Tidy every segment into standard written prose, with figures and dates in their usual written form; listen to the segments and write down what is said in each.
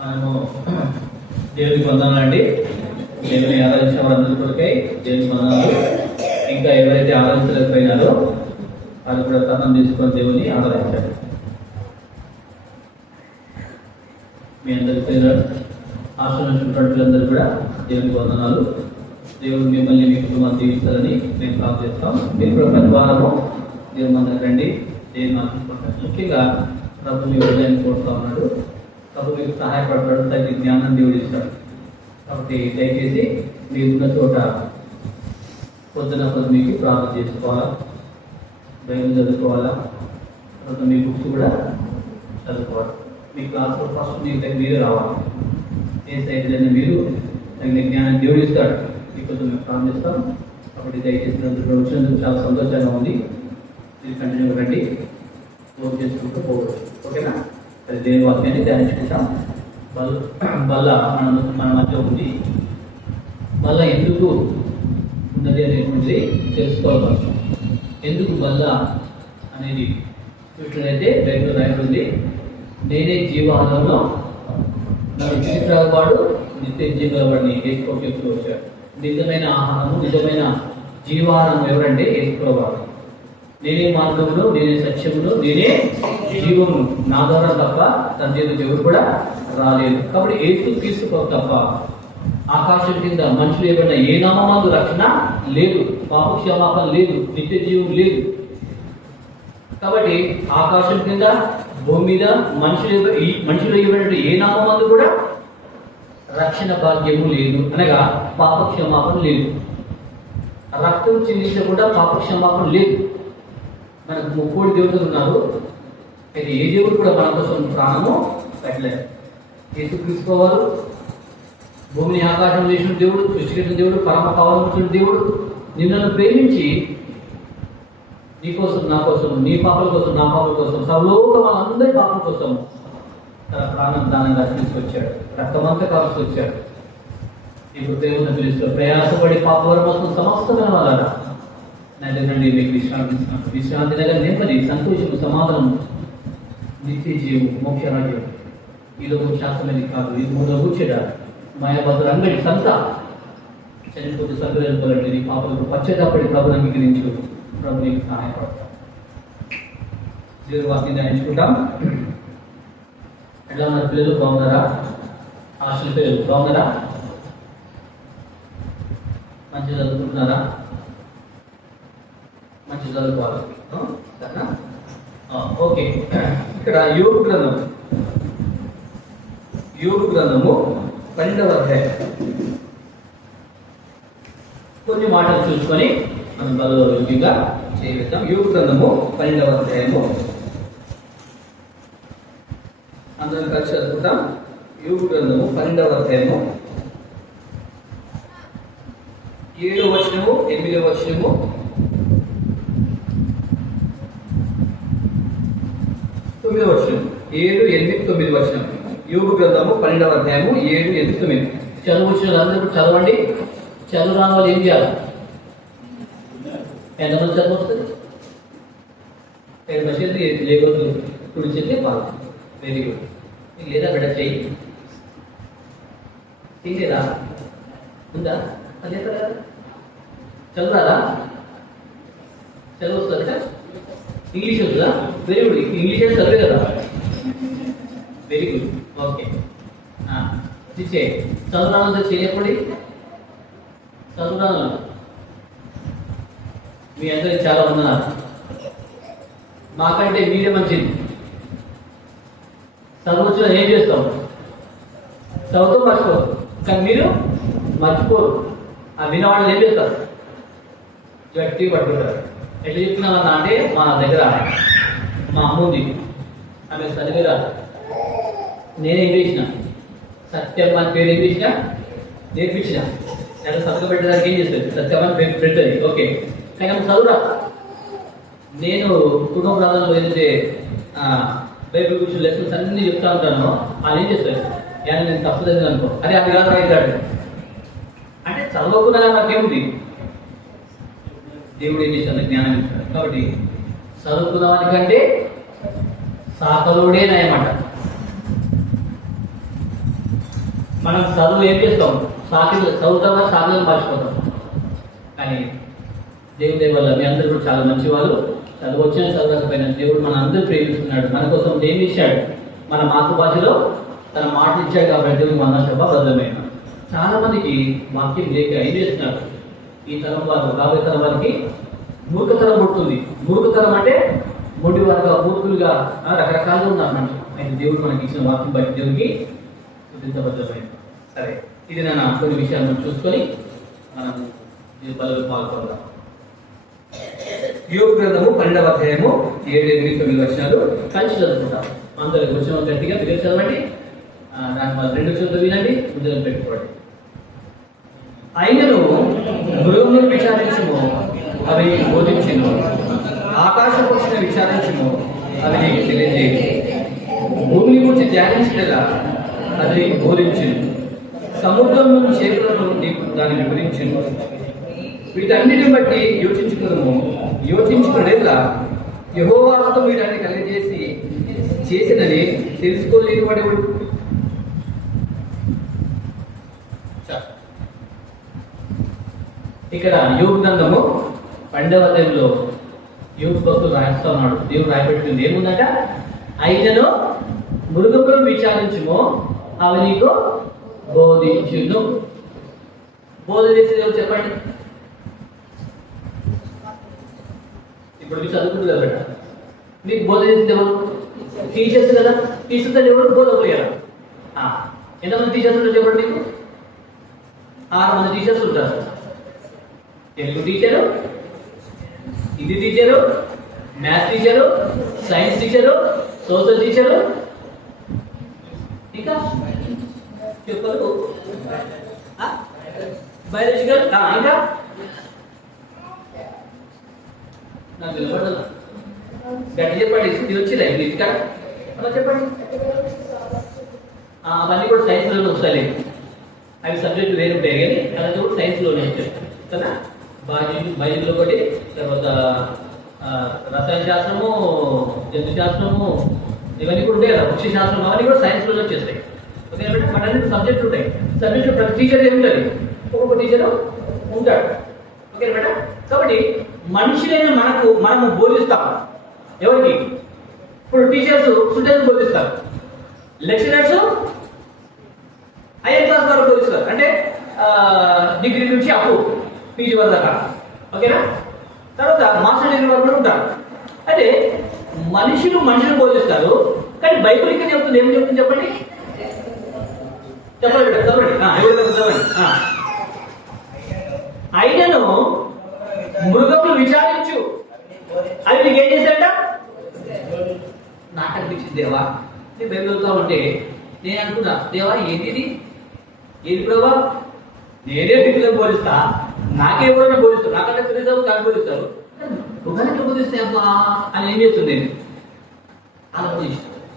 మనము దేవునికి వందనాలండి. దేవుని ఆరాధించిన వారందరి కొరకై దేవునికి వందనాలు. ఇంకా ఎవరైతే ఆరాధించలేకపోయినారో వాళ్ళు కూడా తనం తీసుకొని దేవుని ఆరాధించారు. మీ అందరికీ ఆశ్రమించినటువంటి కూడా దేవునికి వందనాలు. దేవుడు మిమ్మల్ని మీ కుటుంబాన్ని దీవిస్తారని మేము ప్రార్థిస్తాం. మీరు కూడా ప్రతి వారము దేవుని మందికి రండి, దేవుని ఆశించుకుంటారు. ముఖ్యంగా ప్రభు మీ హృదయాన్ని కోరుతా ఉన్నాడు. ప్రభు మీకు సహాయపడతాడు, తగిన జ్ఞానం దేవుడు ఇస్తాడు. కాబట్టి దయచేసి మీరున్న చోట పొద్దున మీకు ప్రార్థన చేసుకోవాలా, బైబిల్ చదువుకోవాలా, తర్వాత మీ బుక్స్ కూడా చదువుకోవాలి. మీ క్లాస్లో ఫస్ట్ మీరే రావాలి. ఏ సైడ్లైనా మీరు తగిన జ్ఞానం దేవుడు ఇస్తాడు. మీకోసం మేము ప్రార్థిస్తాం. కాబట్టి దయచేసి వచ్చినందుకు చాలా సంతోషంగా ఉంది. మీరు కంటిన్యూ రండి, ఫోన్ చేసుకుంటూ పోవచ్చు. ఓకేనా? అది దేవుని వాక్యాన్ని ధ్యానించుకుంటాం. బల్ల మన మధ్య ఉంది. బల్ల ఎందుకు ఉన్నది అనేటువంటిది తెలుసుకోవాలి. ఎందుకు బల్ల అనేది చూసినట్లయితే బైబిల్లో రాయబడింది, నేనే జీవాహారంలో నన్ను తిరిగిరావాడు నిత్య జీవాన్ని వేసుకోవచ్చు వచ్చాడు. నిజమైన ఆహారము, నిజమైన జీవాహారం ఎవరంటే వేసుకోవాలి. నేనే మార్గములు, నేనే సత్యములు, నేనే జీవము, నా ద్వారా తప్ప తండ్రి దేవుడు కూడా రాలేదు. కాబట్టి యేసు తీసుకో తప్ప ఆకాశం కింద మనుషులు ఏమన్నా ఏ నామందు రక్షణ లేదు, పాప క్షమాపణ లేదు, నిత్య జీవం లేదు. కాబట్టి ఆకాశం కింద భూమి మీద మనుషులు ఇవ్వబడిన ఏ నామందు కూడా రక్షణ భాగ్యము లేదు, అనగా పాప క్షమాపణ లేదు. రక్తం చెల్లించకుండా పాప క్షమాపణ లేదు. మనకు 30 దేవుడు ఉన్నారు. అయితే ఏ దేవుడు కూడా మన కోసం ప్రాణము పెట్టలేదు. యేసుక్రీస్తువారు భూమిని ఆకాశం చేసిన దేవుడు, సృష్టికరించిన దేవుడు, పరమ కావాల్సిన దేవుడు నిన్ను ప్రేమించి నీ కోసం, నా కోసం, నీ పాపల కోసం, నా పాపల కోసం, సర్వలోక అందరి పాపల కోసం తన ప్రాణం దానంగా తీసుకొచ్చాడు. రక్తమంతా కాల్చి వచ్చాడు. ఇప్పుడు దేవుని పిలుస్తూ ప్రయాసపడి పాపవరం కోసం సమస్తమైన వాళ్ళ నా దగ్గర మీకు విశ్రాంతి దగ్గర నెమ్మది, సంతోషము, సమాధానం, నిత్య జీవం, మోక్షరాజ్యం. ఈ లోకం శాస్త్రమేది కాదు. ఇది మూడో కూర్చేట మాయాభద్ర అంగడి సంత చనిపోతే సంత వెళ్ళిపోవాలంటే నీ పాపలకు పశ్చాత్తాపడి ప్రభుని అంగీకరించు. ప్రభు నీకు సహాయపడతాం. దేవుని వాక్యం ధ్యానించుకుంటాం. ఎట్లా ఉన్నారు పిల్లలు? బాగున్నారా? హాస్టల్ పిల్లలు బాగున్నారా? మంచిగా చదువుకుంటున్నారా? మంచి చదువుకోవాలి. ఓకే. ఇక్కడ యోగు గ్రంథము 12వ అధ్యాయం కొన్ని మాటలు చూసుకొని మనం బలోగా చేయవేద్దాం. యోగు గ్రంథము 12వ అధ్యాయము అందరం కలిసి చదువుకుంటాం. యోగు గ్రంథము 12వ అధ్యాయము 7వ వచనము, 8వ వచనము, 9వ వచనం. 7, 8, 9 వచనం. యోగు గ్రంథము 12వ అధ్యాయము 7, 8, 9. చదువు వచ్చిన అందరూ చదవండి. చదువు రాని వాళ్ళు ఏం చేయాలి? ఎంతమంది చదువు వస్తుంది? లేకపోతే కుడి చెల్లి పాలు. Very good. మీకు లేదా బిడ్డ చెయ్యి తింగేదా ఉందా? అదే కదా చదువురాదా? చదువు వస్తుందా? ఇంగ్లీష్ వస్తుందా? Very good. ఇంగ్లీష్ అంటే చదివే కదా. Very good. ఓకే. చదువురాను చేయకూడదు. చదువురాను మీ అందరికి చాలా ఉన్నారు. మాకంటే మీరే మంచిది. చదువు ఏం చేస్తాం? చదువుతూ మర్చిపోరు. కానీ మీరు మర్చిపోరు. ఆ వినవాళ్ళు ఏం చేస్తారు? గట్టి పట్టుకుంటారు. ఎట్లా చెప్తున్నామన్నా అంటే మా దగ్గర మా అమ్మ ఉంది, ఆమె చదివిరా. నేనే ఇంగ్లీష్న సత్యమ్మ పేరు ఇంగ్లీష్న నేర్పించిన. నేను సంతకం పెట్టడానికి ఏం చేస్తుంది? సత్యమ్మ పెడుతుంది. ఓకే. కానీ ఆమె చదువురా. నేను కుటుంబ ప్రాంతంలో ఏదైతే బైబిల్ గురించి లెసన్స్ అన్ని చెప్తా ఉంటాను. అది ఏం చేస్తాడు? నేను తప్పు చదివాను అనుకో, అదే అది కాదు రాయితాడు. అంటే చదవకుండా నాకేముంది? దేవుడు ఏం చేశాడు? జ్ఞానం ఇస్తాడు. కాబట్టి చదువుకున్న వానికంటే సాకలోడే నయమాట. మనం చదువు ఏం చేస్తాం, చదువుతామా సాధనలు మర్చిపోతాం. కానీ దేవుడి వల్ల మీ అందరూ కూడా చాలా మంచివాళ్ళు. చదువు వచ్చిన చదవకపోయినా దేవుడు మన అందరూ ప్రేమిస్తున్నాడు. మన కోసం ఏమి ఇచ్చాడు, మన మాతృభాషలో తన మాట ఇచ్చాడు. కాబట్టి దేవుడికి మన శుభ భద్రమైన. చాలా మందికి వాక్యం లేక ఏం చేస్తున్నారు, ఈ తరం వారు రాబోయే తరం వారికి మూర్ఖతరం పుడుతుంది. మూర్ఖతరం అంటే మొండి వారుగా, మూర్ఖులుగా రకరకాలుగా ఉన్నారు మనుషులు. అయితే దేవుడు మనకి ఇచ్చిన వాక్యం బట్టి దేవుడికి భద్రమైన. సరే, ఇది నా కొన్ని విషయాలను చూసుకొని మనం బదులు పాల్గొందాం. యోబు గ్రంథము 12వ అధ్యాయము 7, 8, 9 వచనాలు కలిసి చదువుకుంటాం. అందరికి వచ్చిన గట్టిగా మీరు చదవండి. దాని వల్ల 2 వచనాలు వినండి, ముందు పెట్టుకోండి. అయినను మృగమును విచారించుము, అవి బోధించును. ఆకాశ పక్షులను విచారించుము, అవి నీకు తెలియజేయు. భూమిని గురించి ధ్యానించలేదా, అది నీకు బోధించును. సముద్రంలో చేతులను నీకు దాన్ని వివరించును. వీటన్నిటిని బట్టి యోచించుకునేలా యెహోవాతో వీటన్ని కలిగజేసి చేసినని తెలుసుకోలేని వాడెవడు? ఇక్కడ యోబు గ్రంథము 12వ అధ్యాయంలో యోబు భక్తులు రాయిస్తా ఉన్నాడు. దేవుడు రాయబెట్టింది ఏముందట, అయినను మృగములను విచారించుమో, అవి నీకు బోధించును. బోధ చేసేది ఎవరు చెప్పండి? ఇప్పుడు మీరు చదువుకుంటుంది కదా బెట, మీకు బోధ చేసింది ఎవరు? టీచర్స్ కదా. టీచర్స్ ఎవరు బోధ పోయారు? ఎంతమంది టీచర్స్ ఉంటారు చెప్పండి? మీకు 6 మంది టీచర్స్ ఉంటారు. Telugu teacher, Hindi teacher, maths teacher, science teacher, social teacher, ఇంకా చెప్పరు బయాలజికల్, ఇంకా నాకు నిలబడాల గట్టి చెప్పండి. ఇది వచ్చిందా ఇంగ్లీష్ కాడ అలా చెప్పండి. అవన్నీ కూడా సైన్స్లోనే వస్తాయి. అవి సబ్జెక్టు వేరు ఉంటాయి కానీ అలాంటి కూడా సైన్స్లోనే వచ్చాయి కదా. బయాలజీలో ఒకటి, తర్వాత రసాయన శాస్త్రము, జంతు శాస్త్రము, ఇవన్నీ కూడా ఉంటాయి కదా. వృక్ష శాస్త్రం, అవన్నీ కూడా సైన్స్లోనే వచ్చేస్తాయి. ఓకే బట్ అన్ని సబ్జెక్టులు ఉంటాయి. సబ్జెక్టు ప్రతి టీచర్ ఏముంటుంది, ఒక్కొక్క టీచరు ఉంటాడు. Okay madam. కాబట్టి మనుషులైన మనము బోధిస్తాం. ఎవరికి? ఇప్పుడు టీచర్స్ స్టూడెంట్స్ బోధిస్తారు, లెక్చరర్స్ హైయర్ క్లాస్ వరకు బోధిస్తారు. అంటే డిగ్రీ నుంచి అప్పు పీజీ వరకు దాకా. ఓకేనా? తర్వాత మాస్టర్ డిగ్రీ వరకు ఉంటారు. అంటే మనుషులు బోధిస్తారు. కానీ బైబిల్ ఇక్కడ చెప్తుంది, ఏం చెప్తుంది చెప్పండి? చెప్పండి చదవండి. చదవండి. అయినను మృగములు విచారించు, అవి నీకు ఏం చేశాడట? నాకు అనిపించింది, దేవా నేను బైబిల్ చదువుతా ఉంటే నేను అనుకున్నా, దేవా ఏది ప్రభా, నేనే పిల్లలకు బోధిస్తా, నాకే ఎవరైనా బోధిస్తారు, నాకంటే పిల్లలు నాకు బోధిస్తారు, మృగానికి బోధిస్తే అబ్బా అని ఏం చేస్తుంది? నేను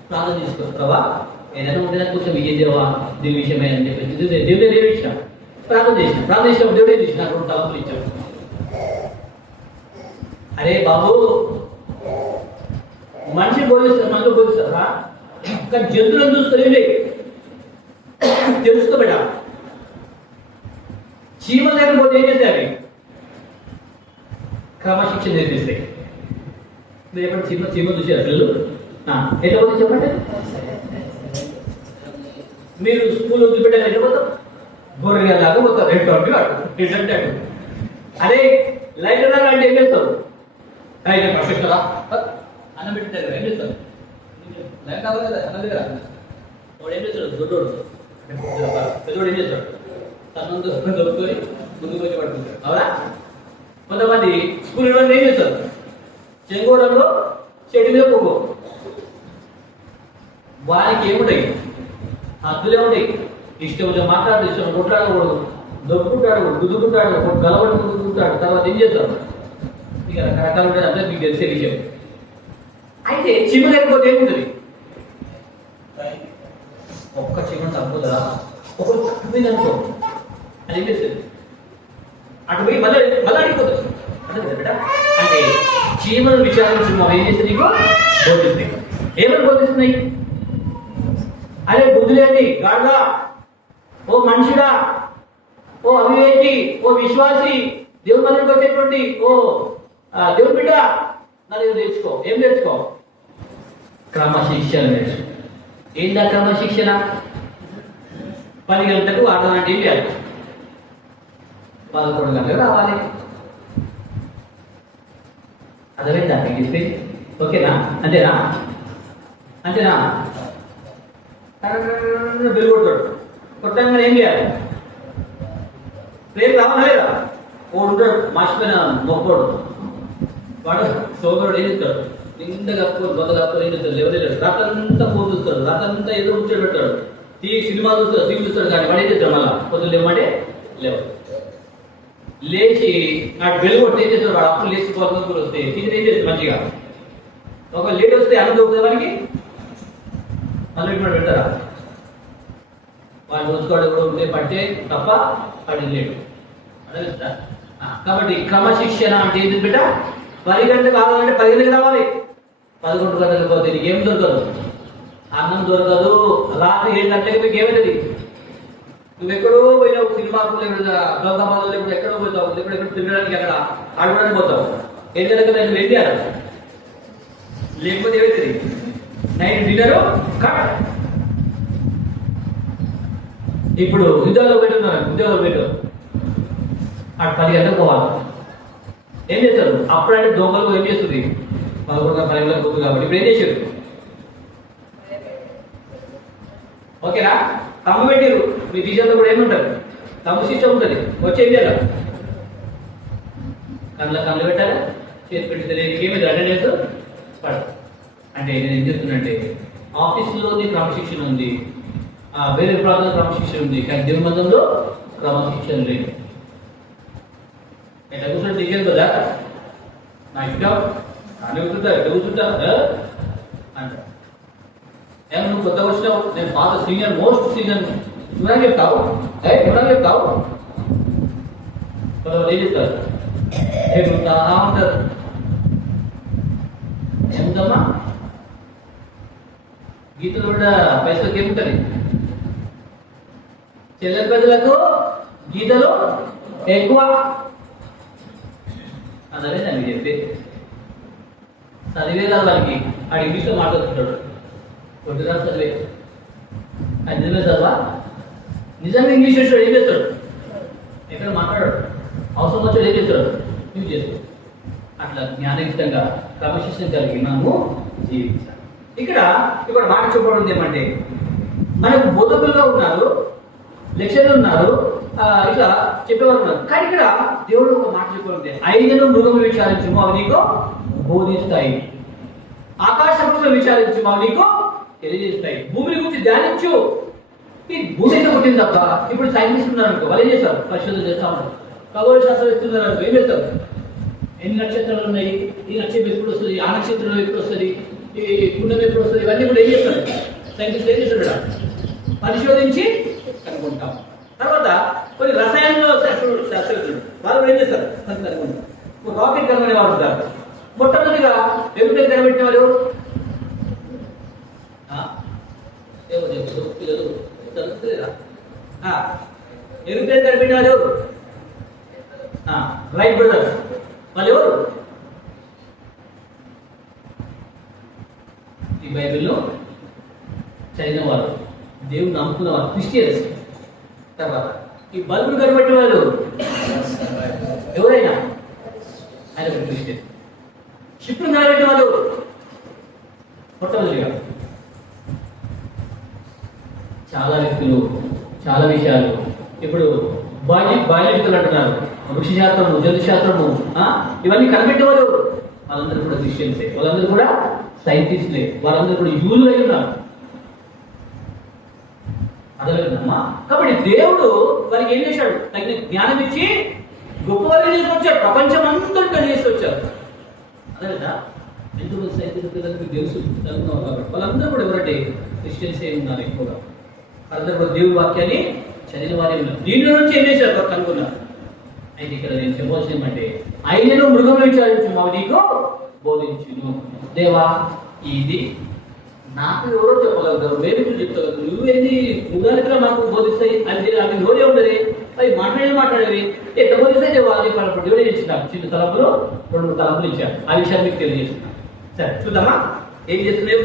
ప్రార్థన చేసుకో, ప్రభా ఏదైనా ఉంటే కొంచెం ఏ దేవా దీని విషయమే అని చెప్పేసి దేవుడే ఇచ్చిన ప్రార్థన చేసినప్పుడు దేవుడే చేసిన నాకు తలపులు ఇచ్చాడు. అరే బాబు, మనిషి బోధిస్తారు, మనలో బోధిస్తారా? కానీ జంతువులను చూసుకొని తెలుసుకోబెట్ట. చీమల దగ్గర పోతే ఏం చేస్తాయి? అవి క్రమశిక్షణ నేర్పిస్తాయి. మీరు ఎప్పుడు చీమ చూసారు పిల్లలు? ఎట్లా పోతే చెప్పండి. మీరు స్కూల్ వదిలిపెట్టారు, ఎట్లా పోతాం? గొర్రెలాగా పోతారు. అంటే అరే లైట్ అంటే ఏం చేస్తారు? పర్ఫెక్టరా అన్నం పెట్టారు, ఏం చేస్తారు? లైట్ కావాలి కదా అన్న దగ్గర. వాడు ఏం చేస్తాడు? దొడ్డోడు పెద్దోడు ఏం చేస్తాడు? తను దొరుకుతుంది, ముందుకు వచ్చి పడుతుంటాడు. అవునా? కొంతమంది స్కూల్ ఏం చేస్తారు? చెంగోడంలో చెడు మీద పోగో. వారికి ఏముంటాయి? హద్దులే ఉంటాయి. ఇష్టం వచ్చి మాట్లాడు, ఇష్టం కొట్లాడకూడదు, దొరుకుంటాడు, గుద్దుకుంటాడు, గలవడి గుద్దుకుంటాడు. తర్వాత ఏం చేస్తాడు? ఇక రకరకాలు ఉంటుంది. అంటే మీకు తెలిసే విషయం. అయితే చీమ లేకపోతే ఏముంటుంది? ఒక్క చీమ తప్పుదా, ఒకరు తప్పింది అనుకో, అది ఏం చేస్తుంది? అటు పోయి మళ్ళీ అడిగిపోతుంది. అంటే చీమను విచారించు మనం ఏం చేస్తే నీకు బోధిస్తాయి. ఏమని బోధిస్తున్నాయి? అరే బుద్ధి లేని గాడుగా, ఓ మనుషుడా, ఓ అవివేకి, ఓ విశ్వాసి, దేవుని మందిరికి వచ్చేటువంటి ఓ దేవుని బిడ్డ, నా దగ్గర నేర్చుకో. ఏం నేర్చుకో? క్రమశిక్షణ నేర్చుకో. ఏందా క్రమశిక్షణ? 10 గంటలకు అర్ధగంట ఏం చేయాలి? 11 గంటలకు రావాలి. అర్థమైందా మీకు చెప్పి? ఓకేనా? అంతేనా? అంతేనా? బిల్లు కొడతాడు. కొట్టంగా ఏం చేయాలి? రేపు రావాలి లేదా? ఓ ఉంటాడు మర్చిపోయిన మొక్కోడు, వాడు సోదరుడు ఏం చెప్తాడు? నిండా కప్పుకొని బొత్త కప్పుకొని ఏం చెప్తాడు? ఎవరు రాత్రంతా ఫోన్ చూస్తాడు, రాత్రంతా ఏదో కూర్చొని పెట్టాడు, సినిమా చూస్తాడు, టీవీ చూస్తాడు. కానీ వాడు ఏం చేస్తాడు? మళ్ళా పొద్దున్న లేవమంటే లేవు. లేచి నాడు బెల్లు కొట్టి ఏం చేస్తాడు? వాడు అప్పుడు లేచి కోరుకు వస్తే టీచర్ ఏం చేస్తాడు? మంచిగా ఒక లేట్ వస్తే అన్నం దొరుకుతుంది వానికి, మళ్ళీ కూడా పెడతారా? వాడు రోజుకోవడం కూడా ఉంటే పట్టే తప్ప వాడు లేడు. అదే. కాబట్టి క్రమశిక్షణ అంటే ఏంటి బిడ్డ? 10 గంటలకు కావాలంటే 10 గంటలకు రావాలి. 11 గంటలకు పోతే నీకు ఏం దొరకదు? అన్నం దొరకదు. రాత్రి 7 గంటలకు మీకు ఏమైతుంది? నువ్వు ఎక్కడో పోయినావు, సినిమాకు లేకుండా గౌతమాలో లేకుండా ఎక్కడో పోతావు, లేకుండా ఎక్కడ తినడానికి అక్కడ ఆడడానికి పోతావు. 7 గంటలకు నేను వెళ్ళాను, లేకపోతే ఏమవుతుంది? Night dinner cut. ఇప్పుడు ఉద్యోగాలు పెట్టున్నారు, ఉద్యోగాలు పెట్టు అటు 10 గంటలకు పోవాలి. ఏం చేస్తారు? అప్పుడంటే దొంగలు ఏం చేస్తుంది? 11 గంటలకు పోతుంది కాబట్టి ఇప్పుడు ఏం చేశారు? ఓకేనా? తమ్ము పెట్టారు. మీ టీచర్లో కూడా ఏముంటారు? తమ్ము సిస్టమ్ ఉంటుంది. వచ్చి ఏం చేయాలి? కళ్ళు పెట్టాలి, చేతి పెట్టి ఏమైంది? అటెండెన్స్ పడదు. అంటే నేను ఏం చెప్తున్నంటే, ఆఫీసులోని క్రమశిక్షణ ఉంది, వేరే ప్రాంతంలో క్రమశిక్షణ ఉంది, కానీ దేవుని మందిరంలో క్రమశిక్షణ లేదు. ఎట్లా కూర్చొని టీచర్ కదా నా ఇష్టం అని కూర్చుంటా, ఎట్లా కూర్చుంటా అంట. ఏమో నువ్వు కొత్తగా వచ్చినావు, నేను పాత సీనియర్, మోస్ట్ సీనియర్, నువ్వు చెప్తావు, నువ్వు చెప్తావు. కొంతమంది ఏం చెప్తారు? ఉంటా ఉంటారు. ఏముందమ్మా? గీతలు కూడా పైసలకి ఏముంటుంది? చెల్లెల ప్రజలకు గీతలు ఎక్కువ. అదే నాకు చెప్పి చదివేదా వాళ్ళకి ఆడు ఇంగ్లీష్లో మాట్లాడుతుంటాడు. కొద్దిగా చదివే అది నిజమే చదవా? నిజంగా ఇంగ్లీష్ వచ్చాడు ఏం చేస్తాడు? ఎక్కడ మాట్లాడాడు? అవసరం వచ్చాడు ఏం చేస్తాడు? యూజ్ చేస్తాడు. అట్లా జ్ఞానయుక్తంగా క్రమశిక్షణ కలిగి మనము జీవించాలి. ఇక్కడ మాట చెప్పడం ఏమంటే, మనకు బోధకులుగా ఉన్నారు, లెక్చరర్లు ఉన్నారు, ఇట్లా చెప్పేవారు ఉన్నారు. కానీ ఇక్కడ దేవుడు ఒక మాట చెప్పాలంటే, 5 మృగములు విచారించు అవి నీకు బోధిస్తాయి, ఆకాశ పక్షులు విచారించు అవి నీకు తెలియజేస్తాయి, భూమిని గురించి ధ్యానించు. ఈ భూమి అయితే పుట్టింది తప్ప ఇప్పుడు సైంటిస్ట్ ఉన్నారు అనుకో, వాళ్ళు ఏం చేస్తారు? పరిశోధన చేస్తా ఉంటారు. ఖగోళ శాస్త్రవేత్తలు అనుకో ఏం చేస్తారు? ఎన్ని నక్షత్రాలు ఉన్నాయి, ఈ నక్షత్రం ఎప్పుడు వస్తుంది, ఆ నక్షత్రం ఎప్పుడు వస్తుంది, ఈ కుండం ఎప్పుడు వస్తుంది, ఇవన్నీ కూడా ఏం చేస్తారు? సైంటిస్ట్ ఏం చేస్తారు? పరిశోధించి కనుక్కుంటాం. తర్వాత కొన్ని రసాయనంలో శాస్త్రవేత్తలు వాళ్ళు ఏం చేస్తారు? కనుక్కుంటారు. రాకెట్ కనుగొనే వాళ్ళు ఉంటారు. మొట్టమొదటిగా ఎరువులు కనిపెట్టిన వాళ్ళు పిల్లలు చదువుతుందా? ఎరువులు కనిపెట్టిన వాళ్ళు రైట్ బ్రదర్స్. వాళ్ళు ఎవరు? ఈ బైబిల్లో చదివిన వాళ్ళు, దేవుడు నమ్ముకున్న వాళ్ళు, క్రిస్టియన్స్. తర్వాత ఈ బల్బులు కనిపెట్టిన వాళ్ళు ఎవరైనా ఆయన క్రిస్టియన్. షిప్ను కనిపెట్టిన వాళ్ళు మొట్టమొదటిగా చాలా వ్యక్తులు, చాలా విషయాలు. ఇప్పుడు బాల్యవికలు అంటున్నారు, వృక్షశాస్త్రము, జ్యోతిశాస్త్రము, ఇవన్నీ కనిపెట్టేవారు వాళ్ళందరూ కూడా క్రిస్టియన్సే, వాళ్ళందరూ కూడా సైంటిస్ట్లే, వాళ్ళందరూ కూడా యూదులు అయి ఉన్నారు. అర్థమవుతుందమ్మా? కాబట్టి దేవుడు వారికి ఏం చేశాడు? తగిన జ్ఞానం ఇచ్చి గొప్పవారిని తీసుకొచ్చాడు, ప్రపంచం అంతటా తీసుకొచ్చారు. అదేవిధంగా ఎంతోమంది సైంటిస్ట్ తెలుసు చదువుతున్నారు కాబట్టి వాళ్ళందరూ కూడా ఎవరంటే క్రిస్టియన్సే ఉన్నారు ఎక్కువగా. అందరూ కూడా దేవుడి వాక్యాన్ని చదివిన వారే ఉన్నారు. దీని నుంచి ఏం చేశారు? కనుక్కున్నారు. అయితే ఇక్కడ నేను చెప్పవలసింది ఏమంటే, 5 మృగములు విచారించు అవి నీకు బోధించును. దేవా, ఇది నాకు ఎవరో చెప్పగలుగుతారు, మేము చెప్తారు. నువ్వేంది ఉదాహరణ మాకు బోధిస్తాయి అది అవి నోరే ఉండదు, అవి మాట్లాడేవి ఎట్లా బోధిస్తాయి వాళ్ళు చెప్పినప్పుడు ఎవరే ఇచ్చినారు. చిన్న తలపులు 2-3 తలపులు ఇచ్చారు. ఆ విషయాన్ని మీకు తెలియజేస్తున్నాను. సరే చూద్దామా ఏం చేస్తున్నావు.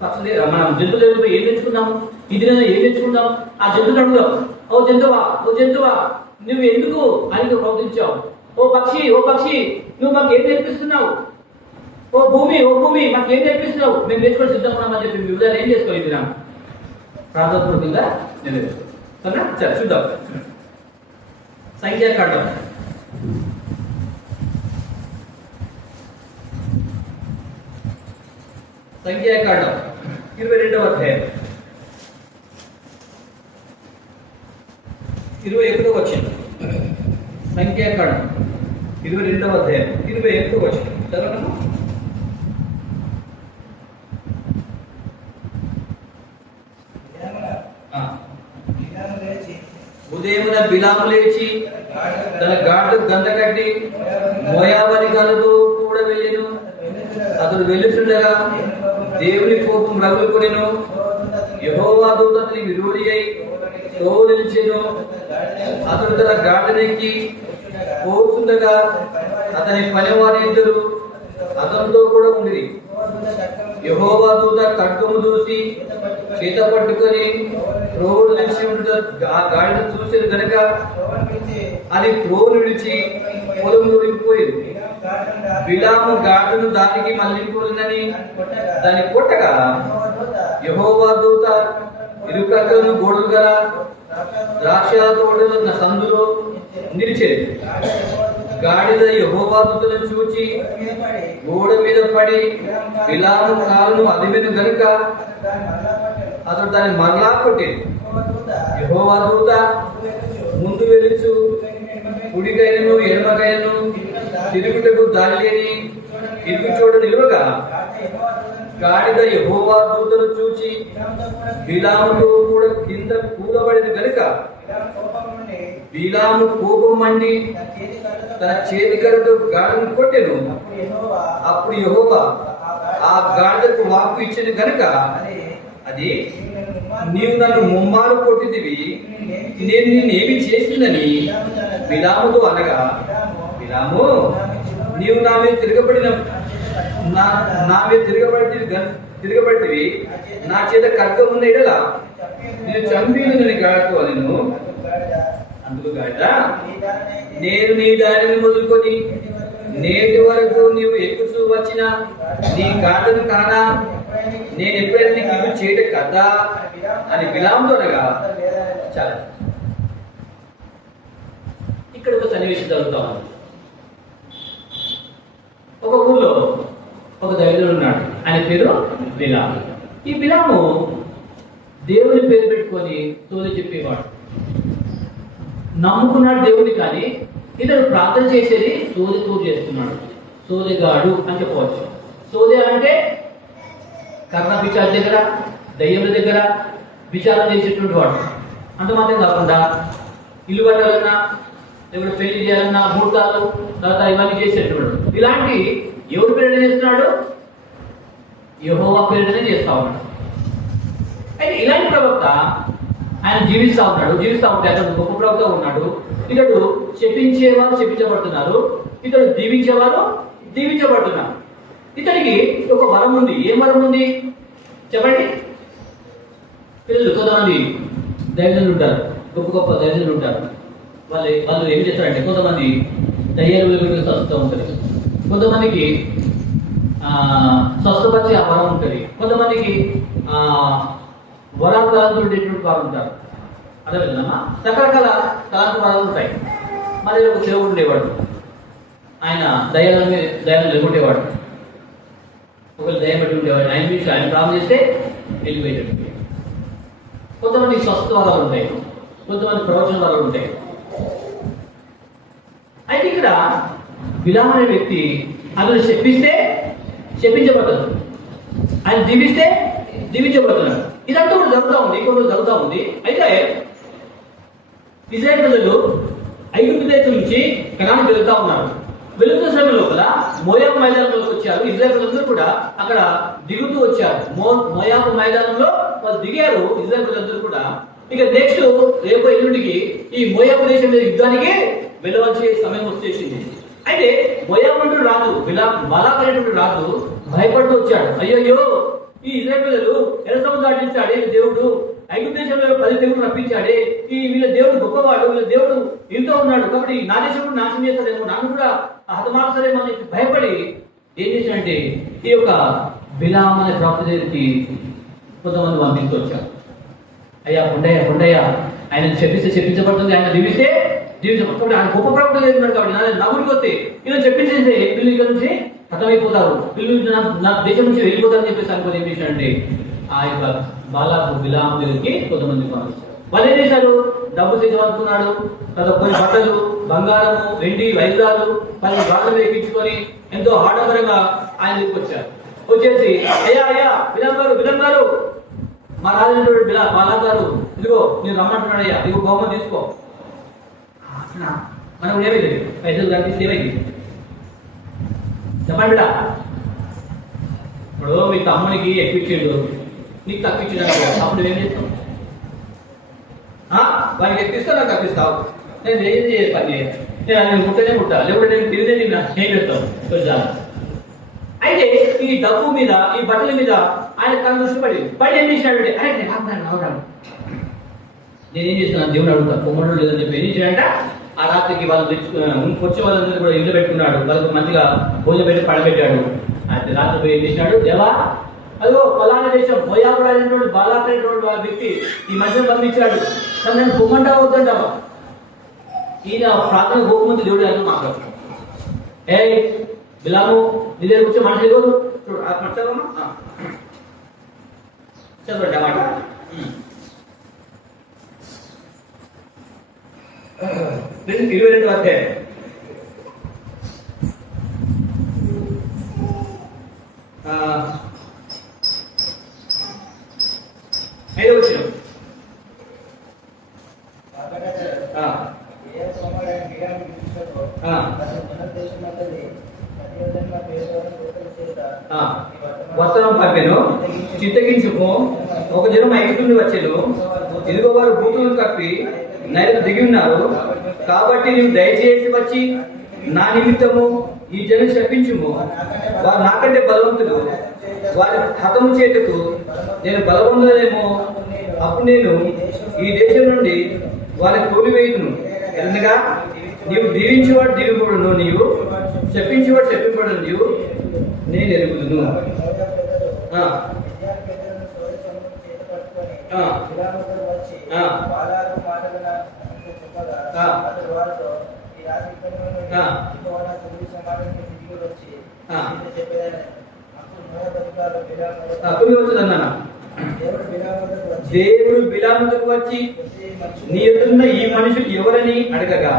పక్షులే మనం జంతువులు ఏం తెచ్చుకున్నాము, ఈ దిన ఏం తెచ్చుకున్నాం. ఆ జంతువులు అడుగుదాం, ఓ జంతువా నువ్వు ఎందుకు అని ప్రవర్తించావు. ఓ పక్షి నువ్వు మాకు ఏం నేర్పిస్తున్నావు. ఓ భూమి మాకేం నేర్పిస్తున్నావు. మేము నేర్చుకొని సిద్ధం ఉన్నామని చెప్పి మీ విధానం ఏం చేసుకోవాలి. ఇది నాకు ప్రార్థనాపూర్వకంగా నెరవేర్చుకో. సరేనా? సరే చూద్దాం. సంఖ్యాకాండం 22వ అధ్యాయం 21వ వచనం. సంఖ్యాకాండం 22వ అధ్యాయం 21వ వచనం చదవండి. ఉదయమున బిలాము లేచి తన గాడు గంధ కట్టి మోయాబు గాలతో కూడా వెళ్ళెను. అతడు వెళ్ళుచుండగా దేవుని కోపం రగులుకొనెను. యెహోవా దూత అతని విరోధి అయి నిలిచెను. అతడు తన గాడిదెక్కి పోతుండగా అతని పనివారి ఇద్దరు అతనితో కూడా ఉండిరి. యెహోవా దూత ఖడ్గము దూసి చేత పట్టుకొని త్రోవను నిలిచి ఉండుట ఆ గాడిద చూసేది గనుక అది త్రోవను విడిచి పొలంలో వెళ్ళిపోయింది. బిలాము గాడిదను దానికి మళ్ళింపులని దాన్ని కొట్టగా యెహోవా దూత ఇరుప్రక్కలను గోడలు గల ద్రాక్ష తోటల సందులో నిలిచేది. గాడిద యెహోవా దూతను చూచి గోడ మీద పడి బిలాము కాలును అదిమెను గనుక అతడు దాన్ని మరలా కొట్టేది. యెహోవా దూత ముందు వెలుచు కుడికైనను ఎడమకైనను తిరుగుటకు దారి లేని ఇరుకు చోట నిలువగా గాడిద యెహోవా దూతను చూచి బిలాముతో కూడా కింద కూలబడింది గనుక బిలాము కోపం మండి తన చేతి కర్రతో గాడిదను కొట్టెను. అప్పుడు యెహోవా ఆ గాడిదకు వాక్కు ఇచ్చింది గనుక అది నీవు నన్ను ముమ్మారు కొట్టిదివి, నేను నిన్నేమి చేసిందని బిలాముతో అనగా బిలాము నీవు నా మీద తిరగబడితివి, నా చేత ఖడ్గం ఉన్న ఎడల నేను చంపేదని గాడితో అనెను. అందుకు గాడిద నేను నీ దారిని మొదలుకొని నేటి వరకు నీవు ఎక్కుచూ వచ్చిన నీ గాడిదను కానా, నేను ఎప్పుడైనా నీకు ఇవి చేయటం కదా అని బిలాముతో అనగా చాలా. ఇక్కడ ఒక సన్నివేశం జరుగుతా ఉంది. ఒక ఊళ్ళో ఒక దైవజనుడు ఉన్నాడు. ఆయన పేరు బిలాము. ఈ బిలాము దేవుని పేరు పెట్టుకొని సోది చెప్పేవాడు. నమ్ముకున్నాడు దేవుని, కానీ ఇతడు ప్రార్థన చేసేది సోదితో చేస్తున్నాడు. సోదిగాడు అని చెప్పవచ్చు. సోది అంటే కర్ణ విచార దగ్గర, దయ్యముల దగ్గర విచారం చేసేటువంటి వాడు. అంత మాత్రం కాకుండా ఇల్లు కట్టాలన్నా, లేకపోతే పెళ్లి చేయాలన్నా, ముహూర్తాలు తర్వాత ఇవన్నీ చేసేటువంటి ఇలాంటి ఎవరి పేరునే చేస్తున్నాడు? యెహోవా పేరునే చేస్తా ఉన్నాడు. అయితే ఇలాంటి ప్రవక్త ఆయన జీవిస్తూ ఉంటే అతను గొప్ప ప్రవక్త ఉన్నాడు. ఇతడు శపించేవారు శపించబడుతున్నారు, ఇతడు దీవించేవారు దీవించబడుతున్నారు. ఇతనికి ఒక వరం ఉంది. ఏం వరం ఉంది చెప్పండి? పిల్లలు కొంతమంది దైవజనులు ఉంటారు, గొప్ప దైవజనులు ఉంటారు. వాళ్ళు ఏం చేస్తారంటే, కొంతమంది దయ్యాలు వెలుగులు స్వస్థత ఉంటుంది, కొంతమందికి స్వస్థపరిచే ఆ వరం ఉంటుంది, కొంతమందికి వరాలు తలాంతులు ఉండేటువంటి వారు ఉంటారు. అదే విధంగా రకరకాల తలాంతు వరాలు ఉంటాయి. మరి ఒక సేవకుడు ఉండేవాడు. ఆయన దయ్యాలను ఎదుర్కొంటేవాడు. ఒకవేళ దయ్యం పెట్టి ఉండేవాడు. ఆయన ప్రారంభం చేస్తే వెళ్ళిపోయేటట్టు. కొంతమంది స్వస్థ వరాలు ఉంటాయి, కొంతమంది ప్రవచన వరాలు ఉంటాయి. అయితే ఇక్కడ బిలాము అనే వ్యక్తి అతను శపిస్తే శపించబడతాడు, ఆయన దీవిస్తే దీవించబడుతున్నాడు. ఇదంతా కూడా జరుగుతూ ఉంది. అయితే ఇజ్రాయేల్ ప్రజలు ఐగుప్తు దేశం నుంచి కనానుకు వెళ్తా ఉన్నారు. వెళుతున్న సమయం లోపల మోయాబు మైదానంలోకి వచ్చారు. ఇశ్రాయేలీయులందరూ కూడా అక్కడ దిగుతూ వచ్చారు. మోయాబు మైదానంలో వాళ్ళు దిగారు ఇశ్రాయేలీయులందరూ కూడా. ఇక నెక్స్ట్ రేపు ఎల్లుండికి ఈ మోయాబు దేశం మీద యుద్ధానికి వెళ్ళవలసే సమయం వచ్చేసింది. అయితే మోయాబు అంటూ రాజు బాలాక్ అనేటువంటి రాజు భయపడుతూ వచ్చాడు. అయ్యో, ఈ ఇశ్రాయేలీయులు ఎర్ర సముద్రం దాటించాడే దేవుడు, ఐగుప్తు దేశంలో 10 తెగులు రప్పించాడే, ఈ వీళ్ళ దేవుడు గొప్పవాడు, వీళ్ళ దేవుడు ఇంట్లో ఉన్నాడు, కాబట్టి నా దేశం కూడా నాశనం చేస్తాడేమో, నన్ను కూడా హతమారుస్తారేమో అని భయపడి ఏం చేశాడంటే ఈ యొక్క బిలాము అనే ప్రవక్త దగ్గరికి కొంతమంది పంపిస్తూ వచ్చారు. అయ్యా కొండయ్య ఆయన చెప్పించబడుతుంది, ఆయన దీవిస్తే దీవించబడుతుంది, ఆయన గొప్ప ప్రవక్త ఉన్నాడు కాబట్టి నా ఊరికి వస్తే ఇలా చెప్పించేస్తే వీళ్ళు ఇక్కడ నుంచి హతమైపోతారు, వీళ్ళు నా దేశం నుంచి వెళ్ళిపోతారని చెప్పేసి అనుకోని ఏం చేశాడంటే ఆ యొక్క బాలాకు బిలాము దగ్గరికి కొంతమంది పంపించారు. వాళ్ళు ఏం చేశారు, డబ్బు చేసేవాడుతున్నాడు, కొన్ని బట్టలు, బంగారము, వెండి, వైద్యాలు 10 గాళ్ళు ఎక్కించుకొని ఎంతో ఆడంబరంగా ఆయన దగ్గరికి వచ్చారు. వచ్చేసి అయ్యా బిలాం గారు, మా రాజు బాలా గారు, ఇదిగో నేను రమ్మంటున్నాడయ్యా, ఇదిగో బహుమతి తీసుకో. మనకు ఏమీ లేదు, పైసలు కనిపిస్తే ఏమైంది చెప్పండి బిడ్డ. ఇప్పుడు మీ తమ్మునికి ఎక్కించాడు, నీకు తప్పించాడు, అప్పుడు ఏం చేస్తావు? వానికి ఎక్కిస్తావు, నాకు తప్పిస్తావు, నేను ఏం చేయాలి పని, నేను ముట్టనే ముట్టా, లేకపోతే నేను తిరిగితే నేను ఏం చేస్తావు కొంచెం. అయితే ఈ డబ్బు మీద, ఈ బట్టల మీద ఆయన కన్ను దృష్టి పడి ఏం చేసినాడు అంటే నేనేం చేస్తున్నాను దేవుడు అడుగుతా పొమ్మడు లేదని చెప్పి ఏం చేశాడంట, ఆ రాత్రికి వాళ్ళు వచ్చే వాళ్ళందరూ కూడా ఇల్లు పెట్టుకున్నాడు, వాళ్ళకి మంచిగా భోజనం పెట్టి పడబెట్టాడు. అయితే రాత్రి పోయి ఏం చేసినాడు, దేవా అదో ఫలానా దేశం మోయాబు అయినటువంటి బాలాక్ అయినటువంటి వాళ్ళ వ్యక్తి ఈ మధ్య పంపించాడు, కానీ నేను పొమ్మంటా వద్దంటావా? ఈయన ప్రార్థన గోకుమంది దేవుడు అని మాట్లాడుతున్నాడు. బిలాము నీ దగ్గర వచ్చే మనిషి ఎవరు చదవండి అన్నమాట. 22 అధ్యాయం. ఐదో వచ్చిన వర్తనం పంపెను, చిత్తగించుకో, ఒక జనం ఐగుప్తు వచ్చెను, ఇదిగో వారు బూతులను కప్పి నైరుతి దిగి ఉన్నారు, కాబట్టి నీవు దయచేసి వచ్చి నా నిమిత్తము ఈ జనం శపించుము, వారు నాకంటే బలవంతులు, వారి హతము చేటుకు నేను బలవంతులేమో, అప్పుడు నేను ఈ దేశం నుండి వారిని తోలివేయుదును. ఎందుగా నీవు దీవించేవాడు దీవింపబడును, నీవు చెప్పించేవాడు చెప్పింపబడును, నీవు నేను ఎరుగుదును. దేవుడు బిలాముకు వచ్చి నీ ఎదున్న ఈ మనుషులు ఎవరని అడగగా,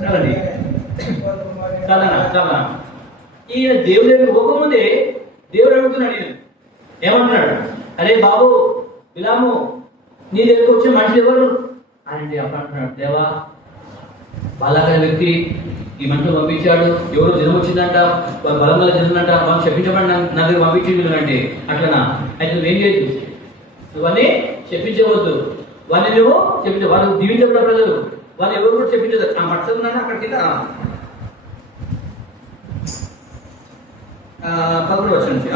చదవండి చదవనా, ఈయన దేవుడి దగ్గర పోకముందే దేవుడు అడుగుతున్నాడు, ఈయన ఏమంటున్నాడు, అరే బాబు బిలాము నీ దగ్గరకు వచ్చే మనుషులు ఎవరు అని అంటున్నాడు. దేవా బాలాక్ అనే వ్యక్తి ఈ మనుషులు పంపించాడు, ఎవరు జనం వచ్చిందంట, బలంగా జరుగుతుందంట, మనం చెప్పించబడి నా దగ్గర పంపించింది అంటే అట్లనా? అయితే నువ్వేం చేయొద్దు, నువ్వన్నీ చెప్పించవద్దు, వాళ్ళని నువ్వు చెప్పించ, వాళ్ళు దీవించబడ్డ ప్రజలు, వాళ్ళు ఎవరు కూడా చెప్పించదు. ఆ మట్సన్నాను అక్కడ కింద 11 వచ్చి నుంచి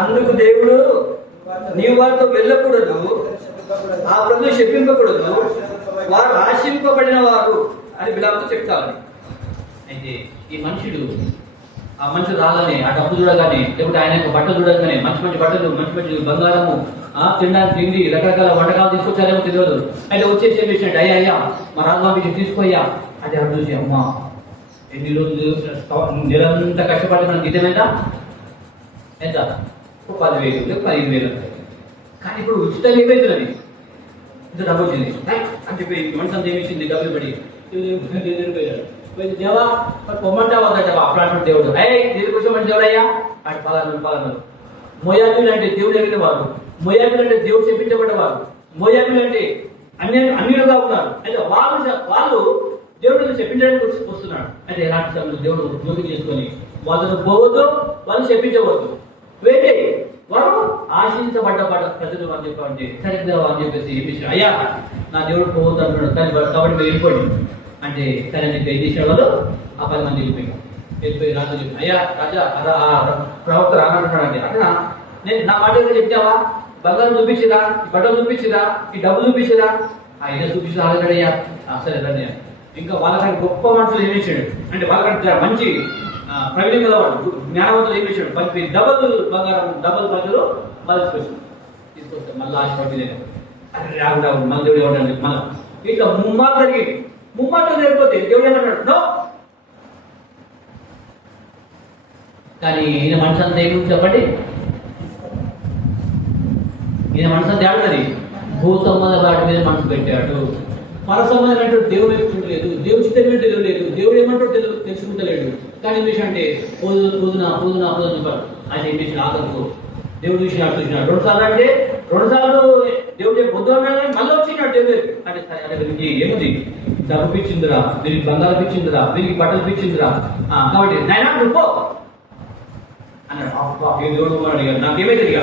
అందుకు దేవుడు నీవు వారితో వెళ్ళకూడదు, ఆ ప్రజలు చెప్పింపకూడదు, వారు ఆశింపబడిన వారు అని బిలాముతో చెప్తారు. అయితే ఈ మనుషుడు ఆ మనుషులు రాగానే, ఆ డబ్బు చూడగానే, లేకపోతే ఆయన యొక్క బట్టలు చూడగానే, మంచి మంచి బట్టలు, మంచి మంచి బంగారము, తినడానికి తిండి, రకరకాల వంటకాలు తీసుకొచ్చారేమో తెలియదు. అయితే వచ్చేసి ఏం చేసినట్టు, అయ్యా మా రాజబాబుకి తీసుకోయ్యా అది అక్కడ చూసి, అమ్మా ఎన్ని రోజులు నెలంతా కష్టపడి మనం నిజమేంట ఎంత 10,000 15,000 కానీ ఇప్పుడు ఉచితంగా ఏమైతున్నది, ఇంత డబ్బు వచ్చింది అని చెప్పి మనిషి అంతా ఏమిచ్చింది, డబ్బులు పడి దేవా పొమ్మంటావా దేవా అప్పుడు దేవుడు దీని కోసం మంచి దేవుడయ్యా అటు పలాను మోయాబీలు అంటే దేవుడు ఎగిన వారు, మోయాబీలు అంటే దేవుడు చెప్పించబడ్డవారు, మోయాబీలు అంటే అన్యులుగా ఉన్నారు. అయితే వాళ్ళు దేవుడు చెప్పించడానికి వస్తున్నాడు. అయితే ఎలాంటి సమయంలో దేవుడు జోకి చేసుకొని వాళ్ళను పోవద్దు, వాళ్ళు చెప్పించవద్దు. వేటే వారు ఆశించబడ్డ ప్రజలు అని చెప్పండి సరిగ్గా అని చెప్పేసి ఏమి అయ్యా నా దేవుడు పోవద్దు అంటున్నాడు, కానీ కాబట్టి మీరు వెళ్ళిపోండి అంటే సరే అని చెప్పి ఏం చేసిన వాళ్ళు ఆ 10 మంది వెళ్ళిపోయి రాజు చెప్పి అయ్యా రాజా అలా ప్రవక్త రానంటున్నాడు అంటే అక్కడ నేను నా మాట ఏదో చెప్తావా, బంగారం చూపించిరా, ఈ బట్టలు చూపించిరా, ఈ డబ్బు చూపించిరా, ఆయన చూపించిన ఆలగడయ్యా సరే రండి. ఇంకా వాళ్ళకంటే గొప్ప మనుషులు ఏమిచ్చాడు అంటే వాళ్ళకంటే మంచి ప్రవీణ గలవాడు జ్ఞానవంతులు ఏమిచ్చాడు, 10 డబుల్ బంగారం డబుల్ ప్రజలు మళ్ళీ తీసుకొస్తాడు. మళ్ళీ ఆశపడి రావు మళ్ళీ దేవుడు ఏమంటాడు మళ్ళీ ఇట్లా ముమ్మాటం జరిగిపోతే దేవుడు ఏమన్నాడు నో. కానీ ఈయన మనసు అంతా ఏమి చెప్పండి, ఈయన మనసు అంతా ఏడున్నది భూ సంబంధ వాటి మీద మనసు పెట్టాడు. పర సంబంధం అంటే దేవుడు లేదు, దేవుడు చిత్తం ఏంటో తెలియలేదు, దేవుడు ఏమంటాడో తెలుసుకుంటలేడు. కానీ ఏం చేసి అంటే పూదున చెప్పాడు. ఆయన ఏం చేసిన ఆదరణకు దేవుడు చూసినాడు 2 సార్లు అంటే 2 సార్లు దేవుడు పొద్దు అన్నాడు, మళ్ళీ వచ్చినాడు దేవుడు అంటే సరే వీరికి ఏముంది డబ్బు పిచ్చిందిరా, వీరికి బంగారం పిచ్చిందిరా, వీరికి బట్టలు పిచ్చిందిరా, కాబట్టి నాయనా నువ్వు పో అన్నాడు. దేవుడు అడిగాడు నాకేమైతే ఇక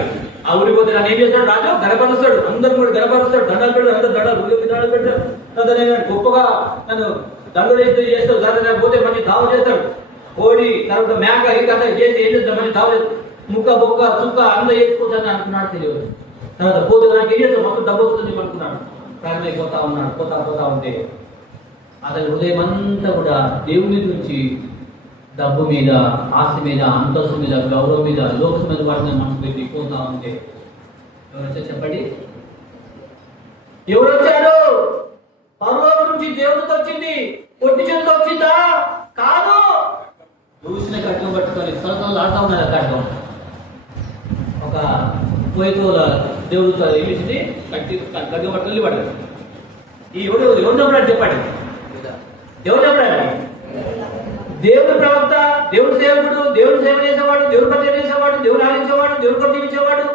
ఆ ఊరికి పోతే నన్ను ఏం చేస్తాడు రాజు గనపరుస్తాడు, అందరు కూడా గనపరుస్తాడు, దండాలు పెడతాడు, అందరు దండాలు పెడతాడు, గొప్పగా నన్ను దండలు చేస్తాడు, దాని పోతే మంచి దావ చేస్తాడు, కోడి తర్వాత మేక ఈ కథ చేసి ఏం చేస్తాడు మంచి దావ చేస్తాడు, ముక్క బొక్క చుక్క అందరూ వేసుకోవచ్చని అనుకున్నాడు తెలియదు. తర్వాత పోతే నాకు ఏం చేస్తాడు మొత్తం డబ్బు వస్తుంది అనుకున్నాడు. ప్రాణం పోతా ఉంటే అతని హృదయం అంతా కూడా దేవుని గురించి డబ్బు మీద, ఆస్తి మీద, అంతస్తు మీద, గౌరవం మీద, లోకస్ మీద వాటిని మనసు పెట్టి పోతా ఉంటే ఎవరొచ్చా చెప్పండి, ఎవరొచ్చాడు? పరలోకం నుంచి దేవుడితో వచ్చింది, పొట్టి చేతితో వచ్చిందా? కాదు, చూసిన కట్టం పట్టుకొని సొంతంలో ఆడుతూ ఉన్నది. ఆ కట్టం ఒక పోయితోల దేవుడితో ఏమిచ్చింది కట్టి కట్టం పట్టుకొని పడ్డాడు. ఈ ఎవరు చెప్పాడు చెప్పండి, ఎవరు చెప్పాడు? దేవుడు ప్రవక్త, దేవుడు సేవకుడు, దేవుడు సేవ చేసేవాడు, దేవుడు పరిచయం చేసేవాడు, దేవుడు ఆడించేవాడు, దేవుడు కొట్టి జీవించేవాడు,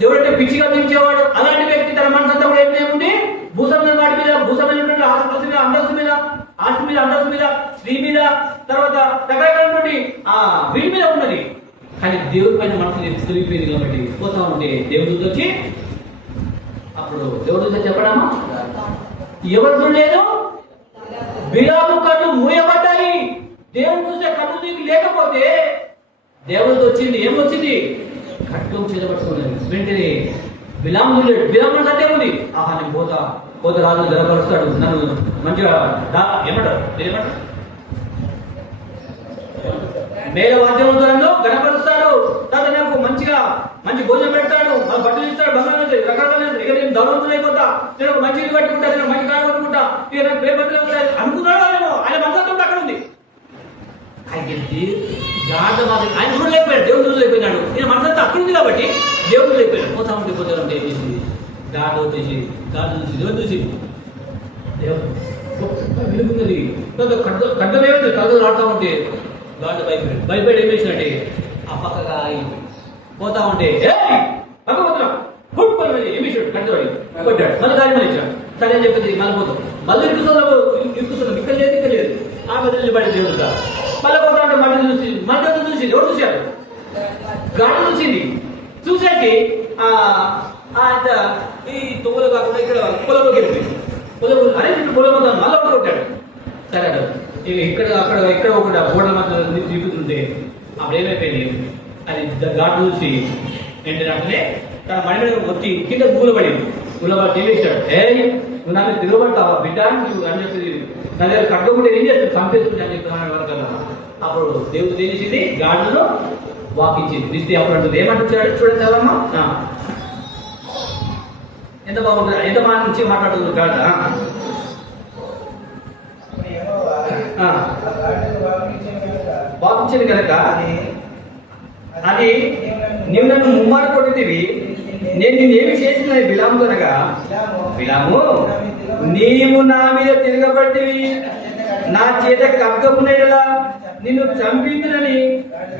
దేవుడు అంటే పిచ్చిగా జీవించేవాడు. అలాంటి వ్యక్తి తన మనసంతా కూడా ఏముంది భూసమైన వాటి మీద, భూసమైనటువంటి ఆస్తి మీద, అంతస్తు మీద, స్త్రీ మీద, తర్వాత రకరకాలటువంటి వీటి మీద ఉన్నది. కానీ దేవుడి పైన మనసు తిరిగిపోయింది కాబట్టి పోతా ఉంటే దేవుడితో వచ్చి అప్పుడు దేవుడితో చెప్పడామా ఎవరు చూడలేదు, బిలాము కళ్ళు మూయబడ్డాయి. దేవుడు చూసే కళ్ళు నీకు లేకపోతే దేవుడితో వచ్చింది ఏమొచ్చింది కట్టం చేతపట్టుకున్నది. వెంటనే బిలాము సత్యం ఉంది, ఆహా నేను పోత రాజు గనపరుస్తాడు, నన్ను మంచిగా ఏమంటారు మేల వాద్యంతో నన్ను గనపరుస్తాడు, తర్వాత నాకు మంచి భోజనం పెడతాడు, నాకు బట్టలు ఇస్తాడు, బంగారం ఇస్తాడు, రకరకాల ఇక నేను ధనవంతులు అయిపోతా, నేను ఒక మంచి ఇల్లు కట్టుకుంటా, నేను మంచి కారు కట్టుకుంటా, ఇక నాకు పేపర్లు వస్తాయి అనుకున్నాడు. ఆయన మనసంతా అక్కడ ఉంది. ఆయన కూడా లేకపోయాడు, దేవుడు లేకపోయినాడు. నేను మనసంతా అక్కడ ఉంది కాబట్టి దేవుడు లేకపోయాడు. పోతా ఉంటే గాడు వచ్చేసి దేవుడు చూసి వెలుగున్నది, కడ్డమేమిటి కళ్ళు ఆడుతూ ఉంటే గాడు భయపడి ఏం చేసినట్టే ఆ పక్కగా పోతా ఉంటే పక్క పోతున్నాం ఏమి కట్టబడి కొట్టాడు, మళ్ళీ దారి మళ్ళీ ఇచ్చాడు. సరే అని చెప్పేసి మళ్ళీ పోతాం, మళ్ళీ ఇరుకుతున్నాం ఇక్కడ లేదు ఆ పెద్ద పడి దేవుడుగా మళ్ళీ పోతా ఉంటే మళ్ళీ చూసి ఎవరు చూశారు? గాడి చూసింది. చూసేసి ఈ తొమ్మిది కాకుండా ఇక్కడ పొలంలోకి వెళ్ళిపోయింది. పొలం మళ్ళీ కొట్టాడు. సరే ఇక్కడ ఒక బోర్డల మధ్య తిరుగుతుంటే అప్పుడు ఏమైపోయింది, అది గాడు చూసి ఏంటంటే తన మడి మీద వచ్చి కింద గులబడింది. తెలియచాడు, నువ్వు నా మీద తిరగబడతావా బిడ్డ అని చెప్పి నా దగ్గర కట్టుకుంటే ఏం చేస్తాడు చంపేస్తుంది అని చెప్తాను వరకల్లా. అప్పుడు దేవుడు తెలిసింది గాడులో వాకించింది నిస్తే. అప్పుడు అంటుంది ఏమంటాడు చూడండి చదవమ్మా, ఎంత బాగుంటుంది, ఎంత మంచిగా మాట్లాడుతుంది గాడ. వాకించింది కనుక అది నీవు నన్ను ముమ్మారు కొట్టివి, నేను నిన్నేమి చేసిన బిలాముతో అనగా, బిలాము నీవు నా మీద తిరగబడివి, నా చేత కప్పకునేలా నిన్ను చంపిందని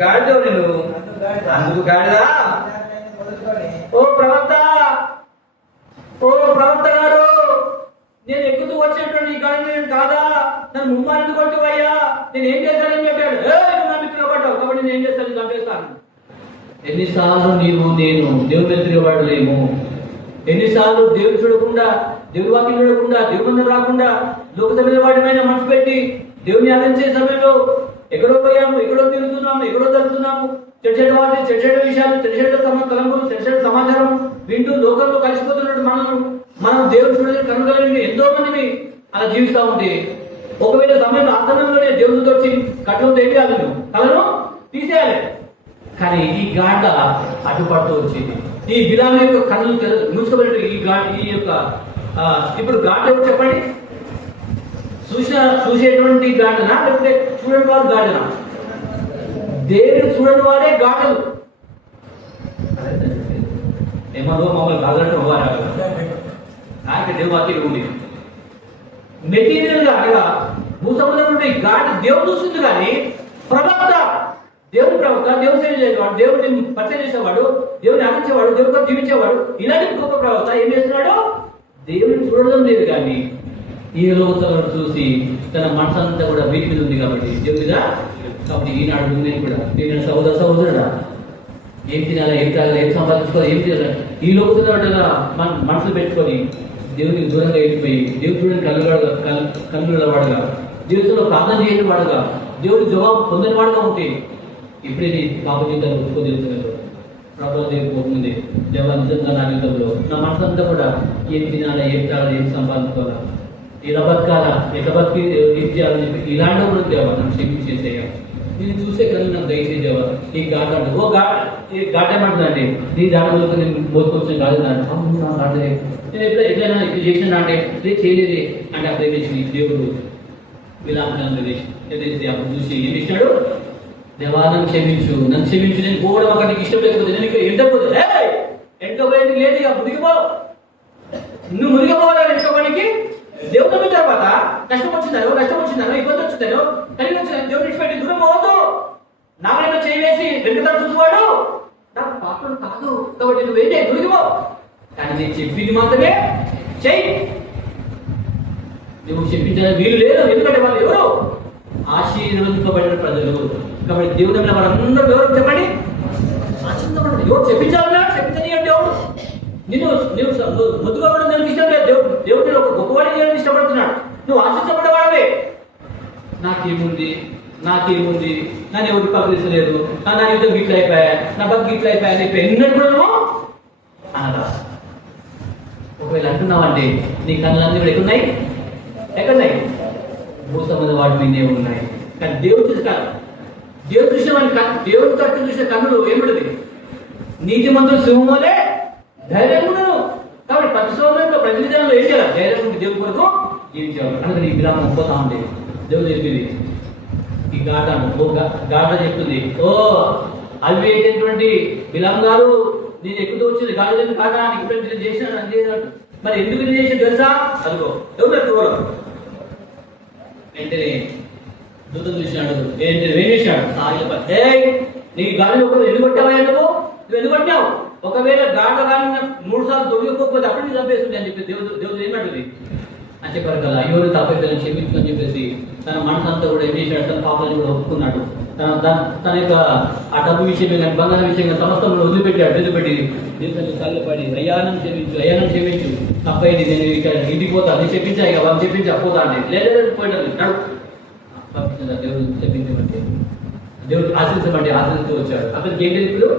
గాడిదో నేను అందుకు గాడిదా ఓ ప్రవక్త గారు, నేను ఎక్కుతూ వచ్చినటువంటి ఈ గాడి నేను కాదా? నన్ను ముమ్మారిని కొట్టువయ్యా, నేను ఏం చేశానని చెప్పాడు. నా మిత్రులు పడ్డావు కాబట్టి నేను ఏం చేస్తాను, చంపేస్తాను. ఎన్నిసార్లు నేను దేవుని మీద తిరగబడలేము, ఎన్నిసార్లు దేవుడు చూడకుండా, దేవుడి వాక్యం చూడకుండా, దేవుడి ముందు రాకుండా లోకసభ వాడిమైన మనసు పెట్టి దేవుని ఆరాధించే సమయంలో ఎక్కడో పోయాము, ఎక్కడో తిరుగుతున్నాము, ఎక్కడో జరుగుతున్నాము. చెడు వాటి చెడు విషయాలు, చెడు తలంపులు, చెడు సమాచారం వింటూ లోకంలో కలిసిపోతున్నట్టు మనం దేవుడు చూడలేని కనుగొని ఎంతో మందిని అలా జీవిస్తూ ఉంటే ఒకవేళ సమయంలో ఆ సమయంలోనే దేవుడితో వచ్చి కట్టును తెగియాలి, కలను తీసేయాలి. కానీ ఈ గాఢ అడ్డుపడుతూ వచ్చింది. ఈ బిలాము యొక్క కళ్ళు మూసుకోబెట్టి ఈ యొక్క ఇప్పుడు గాఢ ఎవరు చెప్పండి? చూసేటువంటి గాఢనా లేకపోతే చూడని వారు గాఢనా? దేవుడు చూడని వారే గాఢలు. ఏమో మమ్మల్ని కదలటం వారా నాకు దేవాక్యం ఉంది. మెటీరియల్ గా అనగా భూసముద్రం నుండి గాఢ దేవుడు చూస్తుంది, కానీ ప్రవక్త, దేవుని ప్రవక్త, దేవుని సేవ చేసేవాడు, దేవుడిని పరిచయం చేసేవాడు, దేవుని ఆడించేవాడు, దేవుడితో జీవించేవాడు, ఇలాంటి గొప్ప ప్రవక్త ఏం చేస్తున్నాడు? దేవుడిని చూడడం లేదు, కానీ ఈ లోకతను చూసి తన మనసు అంతా కూడా వీటి మీద ఉంది కాబట్టి దేవుడిగా. కాబట్టి ఈనాడు ఉంది కూడా నేను సహోదరుడా, ఏం తినాలా, ఏం తాగాలి, ఏం సంపాదించుకోవాలి, ఏం తినాలి, ఈ లోకతగా మన మనసులు పెట్టుకొని దేవుడికి దూరంగా వెళ్ళిపోయి దేవుడు చూడని కన్నుల వాడుగా, దేవుడితో ప్రార్థన చేయని వాడుగా, దేవుడి జవాబు పొందని వాడుగా ఉంటే ఇప్పుడే నీ పాప జీవితాలు ఒప్పుకోగలుగుతున్నారు. ప్రభుత్వ దేవుడు పోతుంది, దేవ నిజంగా నా జీవితంలో నా మనసు అంతా కూడా ఏం తినాలా, ఏం తాగాలి, ఏం సంపాదించుకోవాలా, ఇలా బతకాలా, ఎట్లా బతికి ఏం చేయాలని చెప్పి ఇలాంటి కూడా దేవా నన్ను క్షమించేసేయ. నేను చూసే కళ్ళు నాకు దయచేసి దేవా. ఈ ఘాట ఈ ఘాట ఏమంటుందంటే నీ దాడులతో నేను మోసుకొచ్చిన కాదు అంటే నేను ఎట్లయినా ఇది చేసిన అంటే చేయలేదు అంటే అప్పుడు ఏం దేవుడు విలాపేసి అప్పుడు చూసి ఏం చేసినాడు? దేవా నన్ను క్షమించు, నేను పోవడం అక్కడ నీకు ఇష్టం లేకపోతే నేను ఎంటపోతే ఎంటపోయేది లేదు, ఇక మునిగిపో, నువ్వు మునిగిపోవాలి ఎంటోనికి. దేవుడు మీద తర్వాత కష్టం వచ్చిందనో, ఇబ్బంది వచ్చిందనో, కలిగి వచ్చిన దేవుడు ఇచ్చిపెట్టి దూరం పోవద్దు. నాగైనా చేయవేసి వెనుకతాడు చూసేవాడు నాకు పాపం కాదు కాబట్టి నువ్వేంటే దొరికిపో. కానీ నేను చెప్పింది మాత్రమే చెయ్యి. నువ్వు చెప్పించడానికి వీలు లేదు, ఎందుకంటే వాళ్ళు ఎవరు? ఆశీర్వదింపబడిన ప్రజలు. కాబట్టి దేవుడు వాళ్ళందరూ ఎవరు చెప్పండి? ఆశీర్వదింపబడి ఎవరు చెప్పించాలన్నా చెప్పించని అంటే ఎవరు? నువ్వు ముద్దుగా ఉండడం దానికి ఇష్టం లేదు. దేవుడు ఒక గొప్పవాడి చేయడానికి ఇష్టపడుతున్నాడు. నువ్వు ఆశించబడేవాడవే. నాకేముంది, నన్ను ఎవరికి పలకరించలేదు, నా యుద్ధం గిట్లు అయిపోయా, నా బతుకు గిట్లు అయిపోయా అని చెప్పి ఎన్నడూ కూడా నువ్వు అనగా. ఒకవేళ అంటున్నావంటే నీ కళ్ళన్నీ కూడా ఎక్కడున్నాయి? భూసంబంధ వాటి మీదే ఉన్నాయి. కానీ దేవుడు చూసి కాదు, దేవుడు చూసిన వాడిని, దేవుడు తట్టు చూసిన కన్నులు ఏమిటది? నీతి మంత్రులు సింహంలోనే ధైర్యం ఉండను. కాబట్టి ప్రతి సంవత్సరంలో ప్రతి విధానంలో ఏం చేయాలి? ధైర్యం ఉంటే దేవుడి కొరకు జీవించేవాడు. అందుకని ఈ విరామం పోతా ఉంటే దేవుడు చెప్పింది ఈ గాఢ చెప్తుంది, ఓ అవి ఏంటటువంటి బిలాం గారు, నేను ఎక్కుతూ వచ్చింది గాఢ కాదా, నీకు చేసినాడు అని చేసినట్టు. మరి ఎందుకు ఇది చేసి తెలుసా? అదిగో ఎవరు ఎత్తుకోవడం వెంటనే దూతం చూసినాడు. ఏం చేశాడు? సాయి నీకు గాలి ఒక ఎందుకు కొట్టావా? నువ్వు ఎందుకు కొట్టావు? ఒకవేళ గాఢ కానీ 3 సార్లు దొరికిపోతే అప్పుడు నీకు చంపేస్తుంది అని చెప్పి దేవుడు ఏమంటుంది అని చెప్పారు కదా. అయ్యో తప్పైతే క్షమించు అని చెప్పేసి తన మనసు అంతా కూడా ఏం చేశాడు? తన పాపాలను కూడా ఒప్పుకున్నాడు. తన యొక్క ఆ డబ్బు విషయమే కానీ బంగారం విషయంగా సమస్తం వదిలిపెట్టి దేవుని తల్లిపడి అయ్యానం క్షమించు తప్పైంది, నేను ఇక్కడ ఇంటికి పోతా, నేను చెప్పించా, ఇక వాళ్ళు చెప్పించా పోతా అంటే లేదు పోయినాడు. దేవుడు చెప్పించమంటే దేవుడు ఆశ్రయించమంటే వచ్చాడు. అతనికి ఏంటి ఇప్పుడు?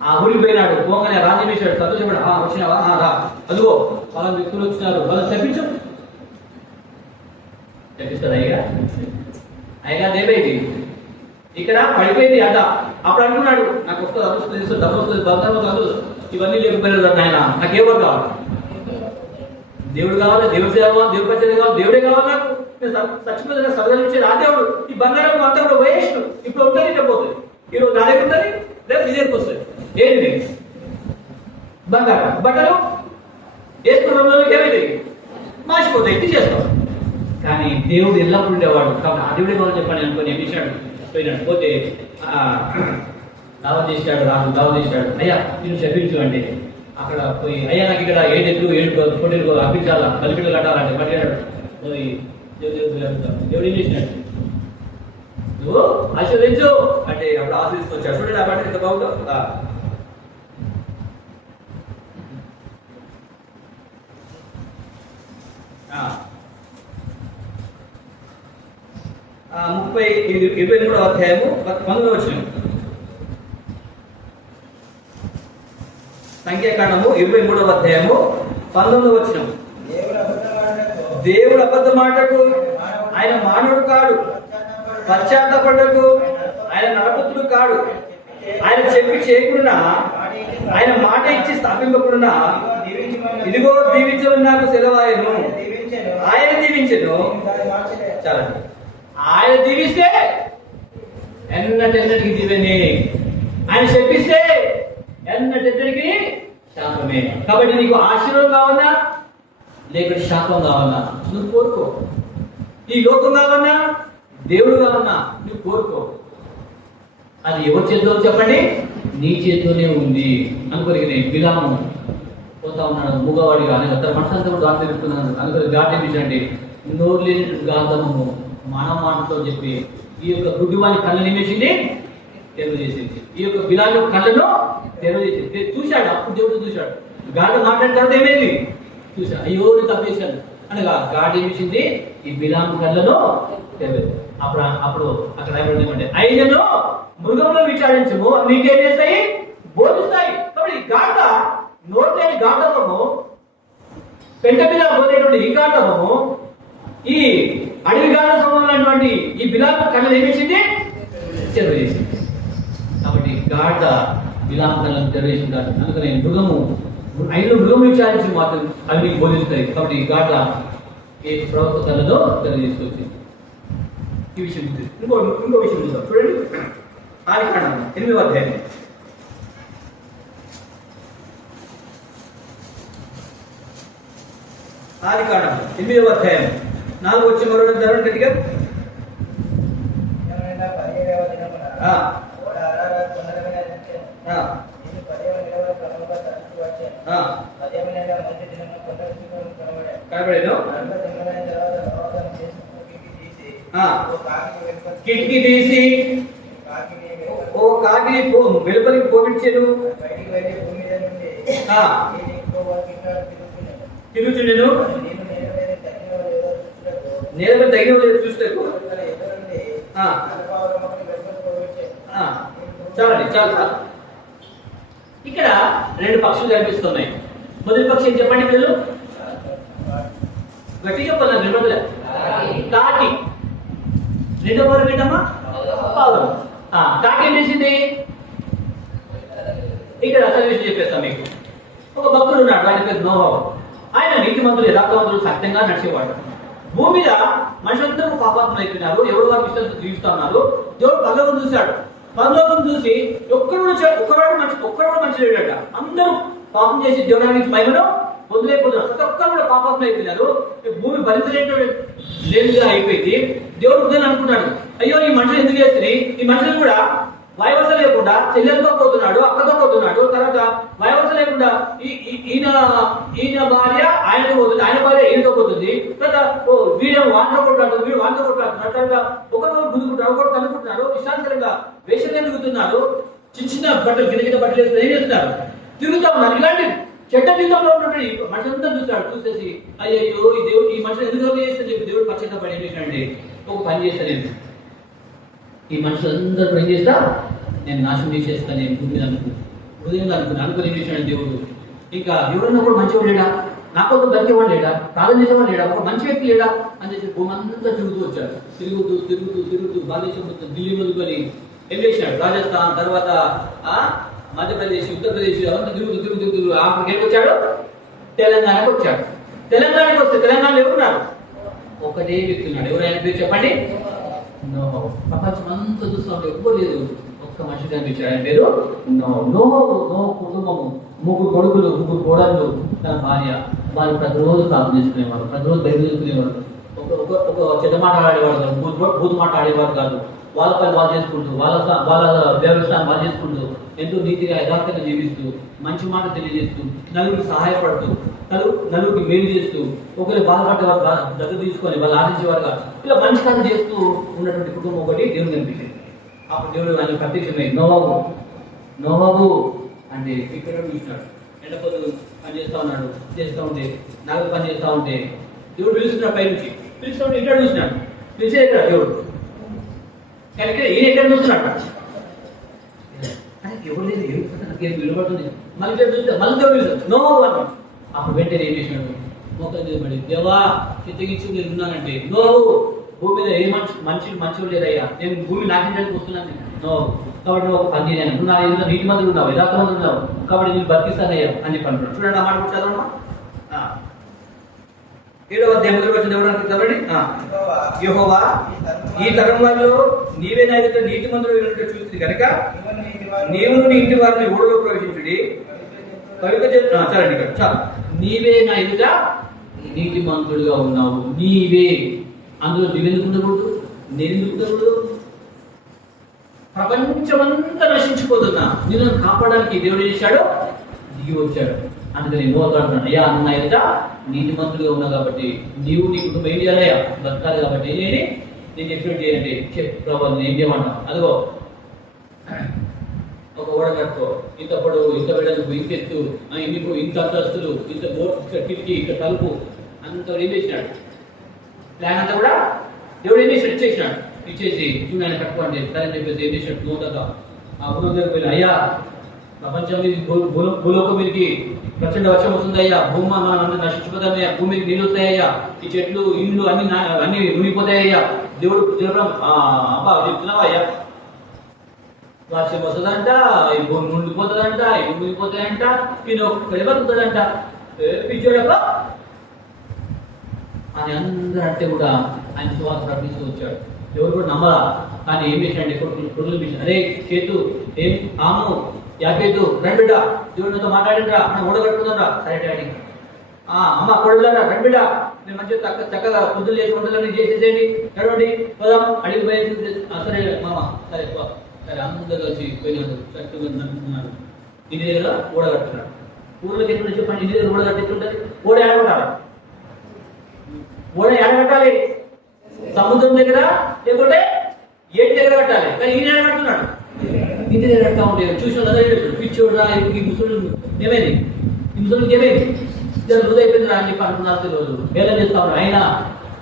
ఆ ఊరికి పోయినాడు. పోగానే రాజ్యం వేశాడు. సంతోషపడు, వచ్చినావా రా, అదిగో వాళ్ళ వ్యక్తులు వచ్చినారు, వాళ్ళు చెప్పిస్తారు. అయ్యా దేవేది ఇక్కడ పడిపోయింది అడ్డ. అప్పుడు అంటున్నాడు, నాకు వస్తుంది, అది వస్తుంది, డబ్బు వస్తుంది, బంగారం కాదు, ఇవన్నీ లేకపోయినాడు ఆయన, నాకేమో కావాలి? దేవుడు కావాలి, దేవుడి సేవ కావాలి, దేవుడి పరిచయం కావాలి, దేవుడే కావాలి నాకు. నేను చచ్చిపోతే సరదాలు ఇచ్చేది ఆ దేవుడు. ఈ బంగారం అంతా కూడా వేస్ట్. ఇప్పుడు ఉంటుంది, ఇక్కడ పోతుంది. ఈరోజు నా దగ్గర ఉంటుంది, రేపు నీ దగ్గరికి వస్తుంది. ఏంటి బంగారం? బట్టలు వేసుకున్న రోజులకి ఏమైంది? మార్చిపోతాయి, ఇది చేస్తాం. కానీ దేవుడు ఎల్లప్పుడు ఉండేవాడు. కాబట్టి ఆ దేవుడే వాళ్ళు చెప్పాను అనుకోని ఏం చేశాడు, పోయినాడు. పోతే దావా చేశాడు, రాజు దావా చేశాడు, అయ్యా నేను శపించు అంటే అక్కడ పోయి, అయ్యా నాకు ఇక్కడ 7 ఎద్దులు 7 పొట్టేలు అప్పించాలా, బలిపిల్లలు కట్టాలంటే పట్టాడు. పోయి దేవుడు ఏం చేసినాడు, నువ్వు ఆశీర్వదించు అంటే అప్పుడు ఆశీర్వదించుకొచ్చాడు. చూడండి ఆ మాట ఎంత బాగుందో. ఆ 23వ అధ్యాయము 19వ వచనం. సంఖ్యాకాండము 23వ అధ్యాయము 19వ వచనం. దేవుడు అబద్ధమాటకు ఆయన మానవుడు కాడు, పశ్చాత్తపడకు ఆయన నరపుత్రుడు కాడు. ఆయన చెప్పి చేయకుండా, ఆయన మాట ఇచ్చి స్థాపింపకుండా, ఇదిగో దీవించమని నాకు సెలవాయను. ఆయన దీవించను. చాలా ఆయన దీవిస్తే ఎన్నటెన్నటికి దీవెనే, ఆయన చెప్పిస్తే ఎన్నటెన్నటికి శాపమే. కాబట్టి నీకు ఆశీర్వాదం కావాలా, లేకపోతే శాపం కావాలా, నువ్వు కోరుకో. ఈ లోకం కావాలా, దేవుడు కావాలా, నువ్వు కోరుకో. అది ఎవరి చేతిలో చెప్పండి, నీ చేతిలోనే ఉంది అనుకోని. బిలాము పోతా ఉన్నాడు మూగవాడిగా, అని అతను మనసంతా కూడా గాలి తిరుగుతున్నాడు. అనుకోని గాలి తెప్పించండి, నోరు లేని గాతము మానవాటతో చెప్పి ఈ యొక్క గుడ్డివాని కళ్ళ నిమేసింది, తెరువు చేసింది. ఈ యొక్క బిలాలు కళ్ళను తెరువు చేసింది. చూశాడు, అప్పుడు దేవుడు చూశాడు. గాలి మాట్లాడిన తర్వాత ఏమైంది చూశాడు, అయ్యో తప్పేశాడు అనగా గాడి నిమిషింది, ఈ బిలాము కళ్ళను తెరవదు. అప్పుడు అక్కడ ఏమంటే, అయినను మృగంలో విచారించము, నీకేం చేస్తాయి, బోధిస్తాయి. కాబట్టి గాట నోట్లేని గాటము, పెంట మీద పోతేటువంటి ఈ గాటము, ఈ అడవి గాట సమూహమైనటువంటి ఈ బిలాము కళ్ళను ఏమిచ్చింది, తెరవ చేసింది. కాబట్టి గాట బిలాము కళ్ళను తెరవేసింది. అందుకని మృగము విచారించి మాత్రం అవి నీకు బోధిస్తాయి. కాబట్టి ఈ గాట ఏ ప్రవక్త కళ్ళలో తెలియజేసుకొచ్చింది. ఈ విషయం ఇంకో విషయం చూద్దాం. చూడండి, ఆదికాండం 8వ అధ్యాయం. ఆదికాండం 8వ అధ్యాయం 4వ వచనం వరకు చదవండి గట్టిగా. కనబడేను. కిటికీ తీసి ఓ కాకి వెలుపలికి పోవించాను, తిరుగుచుండెను. నేల తగిన చూస్తే చాలండి, చాలు చాలు. ఇక్కడ 2 పక్షులు కనిపిస్తున్నాయి. మొదటి పక్షి ఏం చెప్పండి పిల్లలు, గట్టి చెప్పాలి, నిలబడలే. కాకి. రెండో వరకు ఏంటమ్మా, పావురం. కాకి ఏం చేసింది, ఇక్కడ అసలు విషయం చెప్పేస్తాం మీకు. ఒక భక్తుడు ఉన్నాడు, వాడి పేరు నోహా. ఆయన నీతిమంతులు యథార్థవంతులు సత్యంగా నడిచేవాడు. భూమి మీద మనుషులందరూ పాపాత్మలు అయిపోయినారు, ఎవరు వారికి ఇష్టం జీవిస్తా ఉన్నారు. దేవుడు పరలోకం చూశాడు. పరలోకం చూసి ఒక్కడు మంచి లేడట. అందరూ పాపం చేసి దేవుడానికి మహిమను పొందలేకపోతున్నారు. ప్రతి ఒక్కరు కూడా పాపాత్మ అయిపోయినారు. భూమి భరించలేదుగా అయిపోయింది. దేవుడు ఉదయం అనుకున్నాడు, అయ్యో ఈ మనుషులు ఎందుకు చేస్తుంది, ఈ మనుషులు కూడా వాయవలస లేకుండా చెల్లెలతో పోతున్నాడు, అక్కతో పోతున్నాడు. తర్వాత వాయవలస లేకుండా ఈయన భార్య ఆయనతో పోతుంది, ఆయన భార్య ఈయనతో పోతుంది. తర్వాత వీడు వాంతో కొట్లాడుతుంది, వీడు వాంతో కొట్లాడుతున్నాడు. తర్వాత ఒకరు గుంజుకుంటారు, ఒకరు కనుక్కుంటున్నారు, ఇష్టానుసరంగా వేషంగా తిరుగుతున్నారు. చిన్న బట్టలు గిన్నె బట్టలు వేసుకుని ఏం చేస్తున్నారు, తిరుగుతా ఉన్నారు. ఇలాంటి చెడ్డ జీవితంలో ఉన్నటువంటి మనుషులంతా చూస్తాడు. చూసేసి అయ్యో ఈ దేవుడు ఈ మనుషులు ఎందుకు చేస్తాను చెప్పి దేవుడు పచ్చడి ఏం చేశాడండి, ఒక పని చేస్తాను, నేను ఈ మనుషులందరూ ఏం చేస్తా, నేను నాశనం చేసేస్తాను, నేను భూమి హృదయంగా అనుకుని ఏం చేశాడు దేవుడు. ఇంకా ఎవరన్నా కూడా మంచివాడు లేడా, నా కోసం బతికేవాడు లేడా, ప్రార్థన చేసేవాడు లేడా, ఒక మంచి వ్యక్తి లేడా అని చెప్పి భూమి అంతా తిరుగుతూ వచ్చాడు. తిరుగుతూ భారతదేశం ఢిల్లీ మొదలుకొని ఏం చేశాడు, రాజస్థాన్, తర్వాత మధ్యప్రదేశ్, ఉత్తరప్రదేశ్ అవంతా తిరుగుతూ ఆఫ్రికాకి వచ్చాడు, తెలంగాణకు వచ్చాడు. తెలంగాణకు వస్తే తెలంగాణలో ఎవరున్నారు, ఒకటే వ్యక్తి ఉన్నాడు. ఎవరైనా పేరు చెప్పండి, నోహో. ప్రపంచం అంతా చూస్తున్నాడు, ఎవ్వరు లేదు, ఒక్క మనిషి కనిపించాడు. ఆయన పేరు నోహో. కుటుంబము 3 కొడుకులు, 3 కోడళ్ళు, తన భార్య. వాళ్ళు ప్రతిరోజు ప్రార్థన చేసుకునేవారు, ప్రతిరోజు బైబిల్ చదువుకునేవారు. ఒక ఒక చెడ్డ మాట ఆడేవాడు కాదు, బూతు మాట ఆడేవాడు కాదు. వాళ్ళ పని వాళ్ళు చేసుకుంటూ, వాళ్ళ వ్యవసాయం వాళ్ళు చేసుకుంటూ, ఎంతో నీతిగా యథార్థంగా జీవిస్తూ, మంచి మాట తెలియజేస్తూ, నలుగురికి సహాయపడుతూ, నలుగురికి మేలు చేస్తూ, ఒకరి బాధపడ్డవారు దగ్గర తీసుకొని వాళ్ళు ఆశించేవారుగా ఇలా మంచి కార్యం చేస్తూ ఉన్నటువంటి కుటుంబం ఒకటి దేవుడు కనిపించింది. అప్పుడు దేవుడు ఆయన ప్రత్యక్షమై నోవాబు అంటే ఇక్కడ చూసినాడు. ఎండపోతు పని చేస్తూ ఉన్నాడు, చేస్తూ ఉంటే నగదు పని చేస్తూ ఉంటే దేవుడు పిలుస్తున్నాడు, పై నుంచి పిలుస్తూ ఉంటే ఇక్కడ చూసినాడు. పిలిచే ఇక్కడ దేవుడు కానీ ఇక్కడ ఈయన ఎక్కడ చూస్తున్నాడు, ఎవరు లేదు విలువడుతుంది. మళ్ళీ ఇక్కడ చూస్తే మళ్ళీ దేవుడు పిలుస్తాడు నోవాబు అన్నాడు. అప్పుడు వెంటనే ఏం చేసినాడు, మోకాలు చేయబడి దేవా చిత్తగించి నేను ఉన్నానంటే నోవాబు భూమి మీద ఏ మంచి లేదయ్యా, నేను భూమి నాశించడానికి వస్తున్నాను నోవాబు, కాబట్టి నువ్వు ఒక పని చేయను, నువ్వు నా ఎదురు నీటి మందులు ఉన్నావు, యథార్థ మందులు ఉన్నావు, కాబట్టి నేను బతికిస్తానయ్యా అని చెప్పి అంటున్నాడు. చూడండి ఆ మాట చదవమ్మా. 7వ అధ్యాయం మొదటి వచనం చదవండి. యెహోవా ఈ తరంలో నీవే నా ఎదుట నీతి మందులు చూసింది కనుక నీవు నీ ఇంటి వారిని ఊళ్ళో ప్రవేశించుడి. చాలండి చాలు. నీవే నా ఎదుట నీతి మంతుడుగా ఉన్నావు, నీవే. అందులో నువ్వెందుకు ఉండకూడదు, నేను ఎందుకు ఉండకూడదు? ప్రపంచమంతా నశించిపోతున్నా నిన్ను కాపాడడానికి దేవుడు చేశాడు, దిగి వచ్చాడు. అందుకని నోతాడుతున్నాడు, అయ్యా అన్న ఎదుట నీతి మంతులుగా ఉన్నావు కాబట్టి నీవు నీ కుటుంబం ఏం చేయాలయ్యా, బతకాలి కాబట్టి ఏం చేయండి, నేను చెప్పినట్టు చేయండి. ప్రభావ నేను ఏం చేయమంటావు, అదిగో ఒక ఓడ కట్టుకో, ఇంత పొడవు, ఇంత వెడల్పు, ఇంకెత్తు, ఇంత అంతస్తులు, ఇంత బోర్డు, ఇక్కడ కిటికీ, ఇక్కడ తలుపు, అంత ఏం చేసినాడు. ప్లాన్ అంతా కూడా దేవుడు ఏం చేసినాడు, ఇచ్చేసి చూడు ఆయన కట్టుకోండి సరే అని చెప్పేసి ఏం చేసినట్టు నోటగా ఆ గురువు దగ్గరికి వెళ్ళి, అయ్యా ప్రపంచం మీద భూలోకం మీదకి ప్రచండ వర్షం వస్తుంది అయ్యా, భూమి మనం నశించిపోతామయ్యా, భూమికి నీళ్ళు వస్తాయ్యా, ఈ చెట్లు ఇల్లు అన్ని మునిగిపోతాయ్యా. దేవుడు అబ్బా చెప్తున్నావా అయ్యా, వర్షం వస్తుందంట, ఈ భూమి ముండిపోతుందంట, ఇవి మునిగిపోతాయంట, నేను ఒక్కడే బతుకుతాడంట, పిచ్చోడప్ప అని అందరూ అంటే కూడా ఆయన సువార్త ప్రకటిస్తూ వచ్చాడు. ఎవరు కూడా నమ్మరా. కానీ ఏం చేశాడు, కొడుకులు పిలిచాడు, అరే చేతు ఏం ఆము యాపేతు రండిడా, దేవుడితో మాట్లాడిండ్రా, మనం ఓడగట్టుకుందా. సరే డాడీ. అమ్మ కొడుకులారా రండిడా, నేను మంచిగా చక్కగా పొద్దులు చేసి వంటలన్నీ చేసేసేయండి, నడవండి పోదాం అడిగి పోయేసి. సరే మామ సరే సరే అందరూ కలిసి పోయినాడు, చక్కగా నడుపుతున్నాడు. ఇంటి దగ్గర ఓడగట్టున్నాడు. ఊళ్ళోకి ఎట్లా చెప్పండి, ఇంటి దగ్గర ఓడగట్టుకుంటుంది, ఓడ ఆడగొట్టాలి. ఓడ ఆడగట్టాలి సముద్రం దగ్గర, లేకుంటే ఏటి దగ్గర కట్టాలి. కానీ ఈయన ఆడగట్టున్నాడు, ఇంటి దగ్గర కట్టా ఉంటే చూసిన పిచ్చోడా ఈ ముసలు ఏమైంది, ఈ ముసలికి ఏమైంది, రోజు అయిపోయింది అని చెప్పి అంటున్నారు. రోజు వేళ చేస్తా ఉన్నాడు. ఆయన